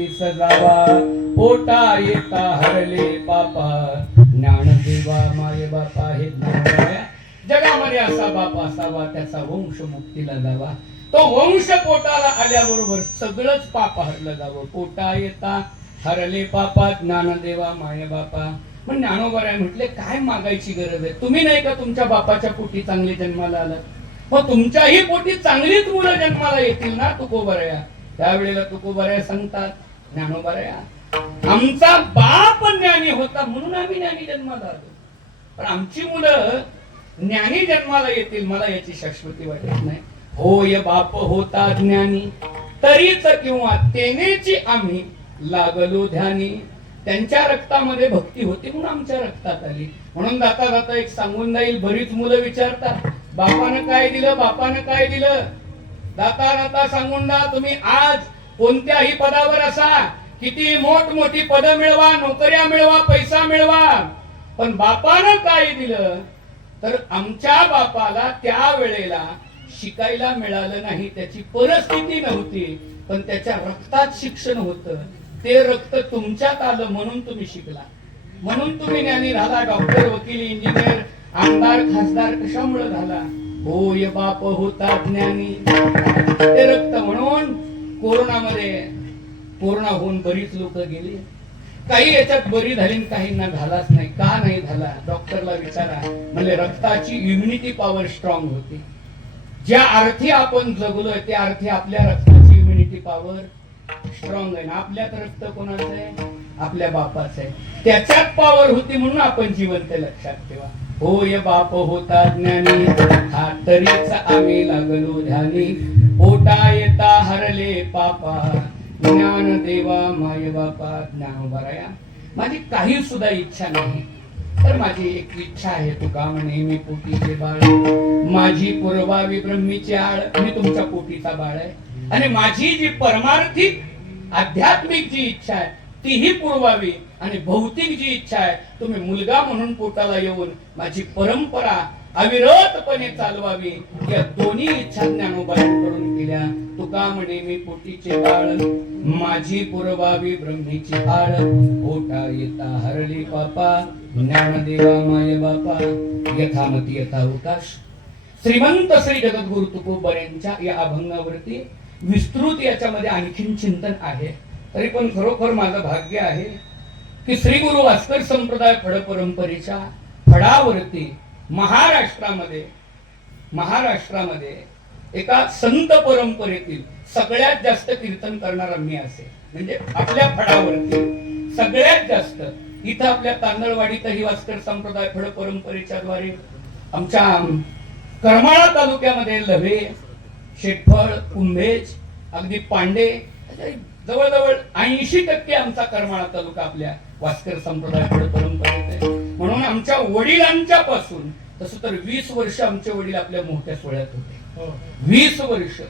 पोटी सजावा पोटा येता हरले पापा ज्ञानदेवा माये बापा हे ज्ञानदेवा जगामध्ये असा बाप असावा त्याचा वंश मुक्तीला जावा तो वंश पोटाला आल्याबरोबर सगळंच पाप हरलं जावं पोटा येता हरले पापा ज्ञानदेवा माये बापा पण ज्ञानोबराय म्हटले काय मागायची गरज आहे तुम्ही नाही का तुमच्या बापाच्या पोटी चांगली जन्माला आलात मग तुमच्याही पोटी चांगलीच मुलं जन्माला येतील ना तुकोबराया त्यावेळेला तुकोबराया सांगतात ज्ञानोबराया आमचा बाप ज्ञानी होता म्हणून आम्ही ज्ञानी जन्माला आलो पण आमची मुलं ज्ञानी जन्माला येतील मला याची शाश्वती वाटत नाही होय बाप होता ज्ञानी तरीच किंवा तेनेची आम्ही लागलो ध्यानी त्यांच्या रक्तामध्ये भक्ती होती म्हणून आमच्या रक्तात आली म्हणून जाता जाता एक सांगून जाईल बरीच मुलं विचारतात बापानं काय दिलं बापानं काय दिलं जाता जाता सांगून जा तुम्ही आज कोणत्याही पदावर असा किती मोठमोठी पद मिळवा नोकऱ्या मिळवा पैसा मिळवा पण बापानं काय दिलं तर आमच्या बापाला त्या वेळेला शिकायला मिळालं नाही त्याची परिस्थिती नव्हती पण त्याच्या रक्तात शिक्षण होतं ते रक्त तुमच्यात आलं म्हणून तुम्ही शिकला म्हणून तुम्ही ज्ञानी झाला डॉक्टर वकील इंजिनियर आमदार खासदार कशामुळे झाला होय बाप होता ज्ञानी ते रक्त म्हणून कोरोना होऊन बरीच लोक गेली काही याच्यात बरी झाली काहींना झालाच नाही का नाही झाला डॉक्टरला विचारा म्हणजे रक्ताची इम्युनिटी पॉवर स्ट्रॉंग होती ज्या अर्थी आपण जगलोय त्या अर्थी आपल्या रक्ताची इम्युनिटी पॉवर स्ट्रॉंग आहे ना आपल्यात रक्त कोणाचं आहे आपल्या बापाचं आहे त्याच्यात पॉवर होती म्हणून आपण जिवंत लक्षात ठेवा होय बाप होता ज्ञानी हा तरीच आम्ही लागलो ध्यानी पोटा येता हरले पापा ज्ञान देवा माय बापा ज्ञानोबराया माझी काही सुद्धा इच्छा नाही तर माझी एक इच्छा आहे तुका म्हणे मी पोटीचे बाळ माझी पुरवावी ब्रह्मीची आळ मी तुमच्या पोटीचा बाळ आहे आणि माझी जी परमार्थिक आध्यात्मिक जी इच्छा आहे तीही पुरवावी आणि भौतिक जी इच्छा आहे तुम्ही मुलगा म्हणून पोटाला येऊन माझी परंपरा अविरतपणे चालवावी या दोन्ही इच्छा ज्ञानोबांकडून केल्या तुका म्हणे मी पोटीचे बाळ माझी पुरवावी ब्रह्मीची आळ पोटा येता हरली पापा ज्ञानदेवा माय बापा यथामती यथावकाश श्रीमंत श्री जगद्गुरु तुकोबऱ्यांच्या या अभंगावरती विस्तृत याच्यामध्ये आणखीन चिंतन आहे तरी पण खरोखर माझं भाग्य आहे की श्री गुरु भास्कर संप्रदाय फड परंपरेच्या फडावरती महाराष्ट्रामध्ये एका संत परंपरेतील सगळ्यात जास्त कीर्तन करणारा मी असे म्हणजे आपल्या फडावरती सगळ्यात जास्त इथं आपल्या तांदळवाडीतही भास्कर संप्रदाय फड परंपरेच्या द्वारे आमच्या करमाळा तालुक्यामध्ये लव्हे शेटफळ कुंभेज अगदी पांडे जवळजवळ 80% आमचा करमाळा तालुका आपल्या भास्कर संप्रदाय फड परंपरेत आहे म्हणून आमच्या वडिलांच्या पासून तसं तर 20 वर्ष आमचे वडील आपल्या मोठ्या सोहळ्यात होते 20 वर्ष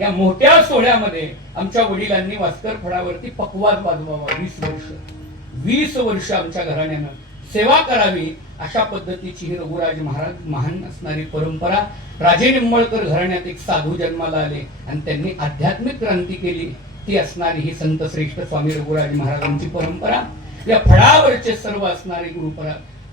या मोठ्या सोहळ्यामध्ये आमच्या वडिलांनी भास्कर फडावरती पकवाद वाजवावा 20 वर्ष आमच्या घराण्यानं सेवा करावी अशा पद्धतीची ही रघुराज महाराज महान असणारी परंपरा राजे निंबाळकर घराण्यात एक साधू जन्माला आले आणि त्यांनी आध्यात्मिक क्रांती केली ती असणारी ही संत श्रेष्ठ स्वामी रघुराज महाराजांची परंपरा या फळावरचे सर्व असणारे गुरु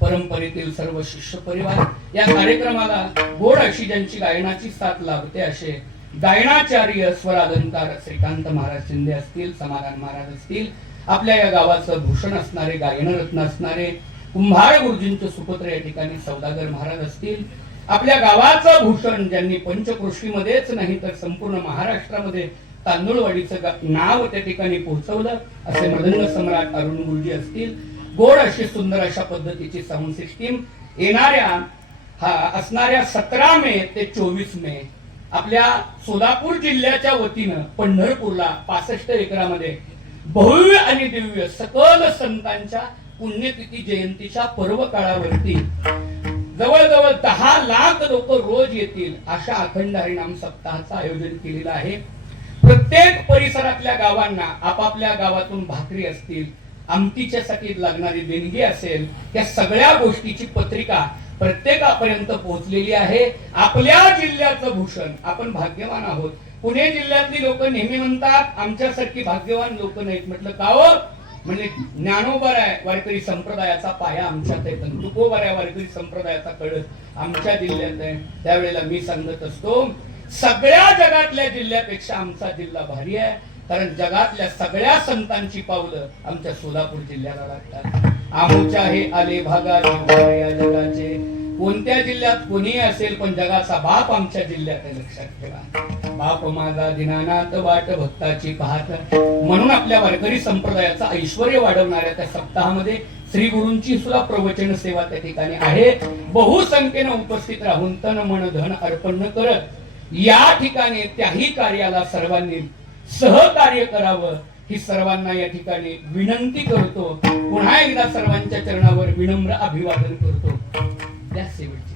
परंपरेतील सर्व शिष्य परिवार या कार्यक्रमाला गोड अशी ज्यांची गायनाची साथ लाभते असे गायनाचार्य स्वरालंकार श्रीकांत महाराज शिंदे असतील समाधान महाराज असतील आपल्या या गावाचं भूषण असणारे गायनरत्न असणारे कुंभार गुरुजींचे सुपुत्र या ठिकाणी सौदागर महाराज असतील आपल्या गावाचं भूषण ज्यांनी पंचक्रोशीमध्येच नाही तर संपूर्ण महाराष्ट्रामध्ये तांदूळवाडीचं नाव त्या ठिकाणी पोहोचवलं असे मृदंग सम्राट अरुण गुरुजी असतील गोड अशी सुंदर अशा पद्धतीची साऊंड सिस्टीम येणाऱ्या असणाऱ्या 17 मे ते 24 मे आपल्या सोलापूर जिल्ह्याच्या वतीनं पंढरपूरला 65 एकरामध्ये भव्य आणि दिव्य सकल संतांच्या पुण्यतिथी जयंतीच्या पर्व काळावरती जवळजवळ 10 लाख लोक रोज येतील अशा अखंड हरिनाम सप्ताहाचं आयोजन केलेलं आहे प्रत्येक परिसरातल्या गावांना आपापल्या गावातून भाकरी असतील आमटीच्यासाठी लागणारी देणगी असेल या सगळ्या गोष्टीची पत्रिका प्रत्येकापर्यंत पोहोचलेली आहे आपल्या जिल्ह्याचं भूषण आपण भाग्यवान आहोत पुणे जिल्ह्यातली लोक नेहमी म्हणतात आमच्यासारखी भाग्यवान लोक नाहीत. म्हटलं का हो? म्हणजे ज्ञानोबर आहे वारकरी संप्रदायाचा पाया आमच्यात आहे, तंतुकोबर आहे वारकरी संप्रदायाचा कळस आमच्या जिल्ह्यात आहे. त्यावेळेला मी सांगत असतो सगळ्या जगातल्या जिल्ह्यापेक्षा आमचा जिल्हा भारी आहे, कारण जगातल्या सगळ्या संतांची पावलं आमच्या सोलापूर जिल्ह्याला लागतात. आमच्या हे आले भागाले या जगाचे, कोणत्या जिल्ह्यात कोणी असेल पण जगाचा बाप आमच्या जिल्ह्यात आहे, लक्षात ठेवा. बाप माझा दिनानाथ वाट भक्ताची पाहत. म्हणून आपल्या वारकरी संप्रदायाचा ऐश्वर्य वाढवणाऱ्या त्या सप्ताहामध्ये श्री गुरूंची सुद्धा प्रवचन सेवा त्या ठिकाणी आहे. बहुसंख्येनं उपस्थित राहून तन मन धन अर्पण न करत या ठिकाणी त्याही कार्याला सर्वांनी सहकार्य करावं ही सर्वांना या ठिकाणी विनंती करतो. पुन्हा एकदा सर्वांच्या चरणावर विनम्र अभिवादन करतो. त्या शेवटची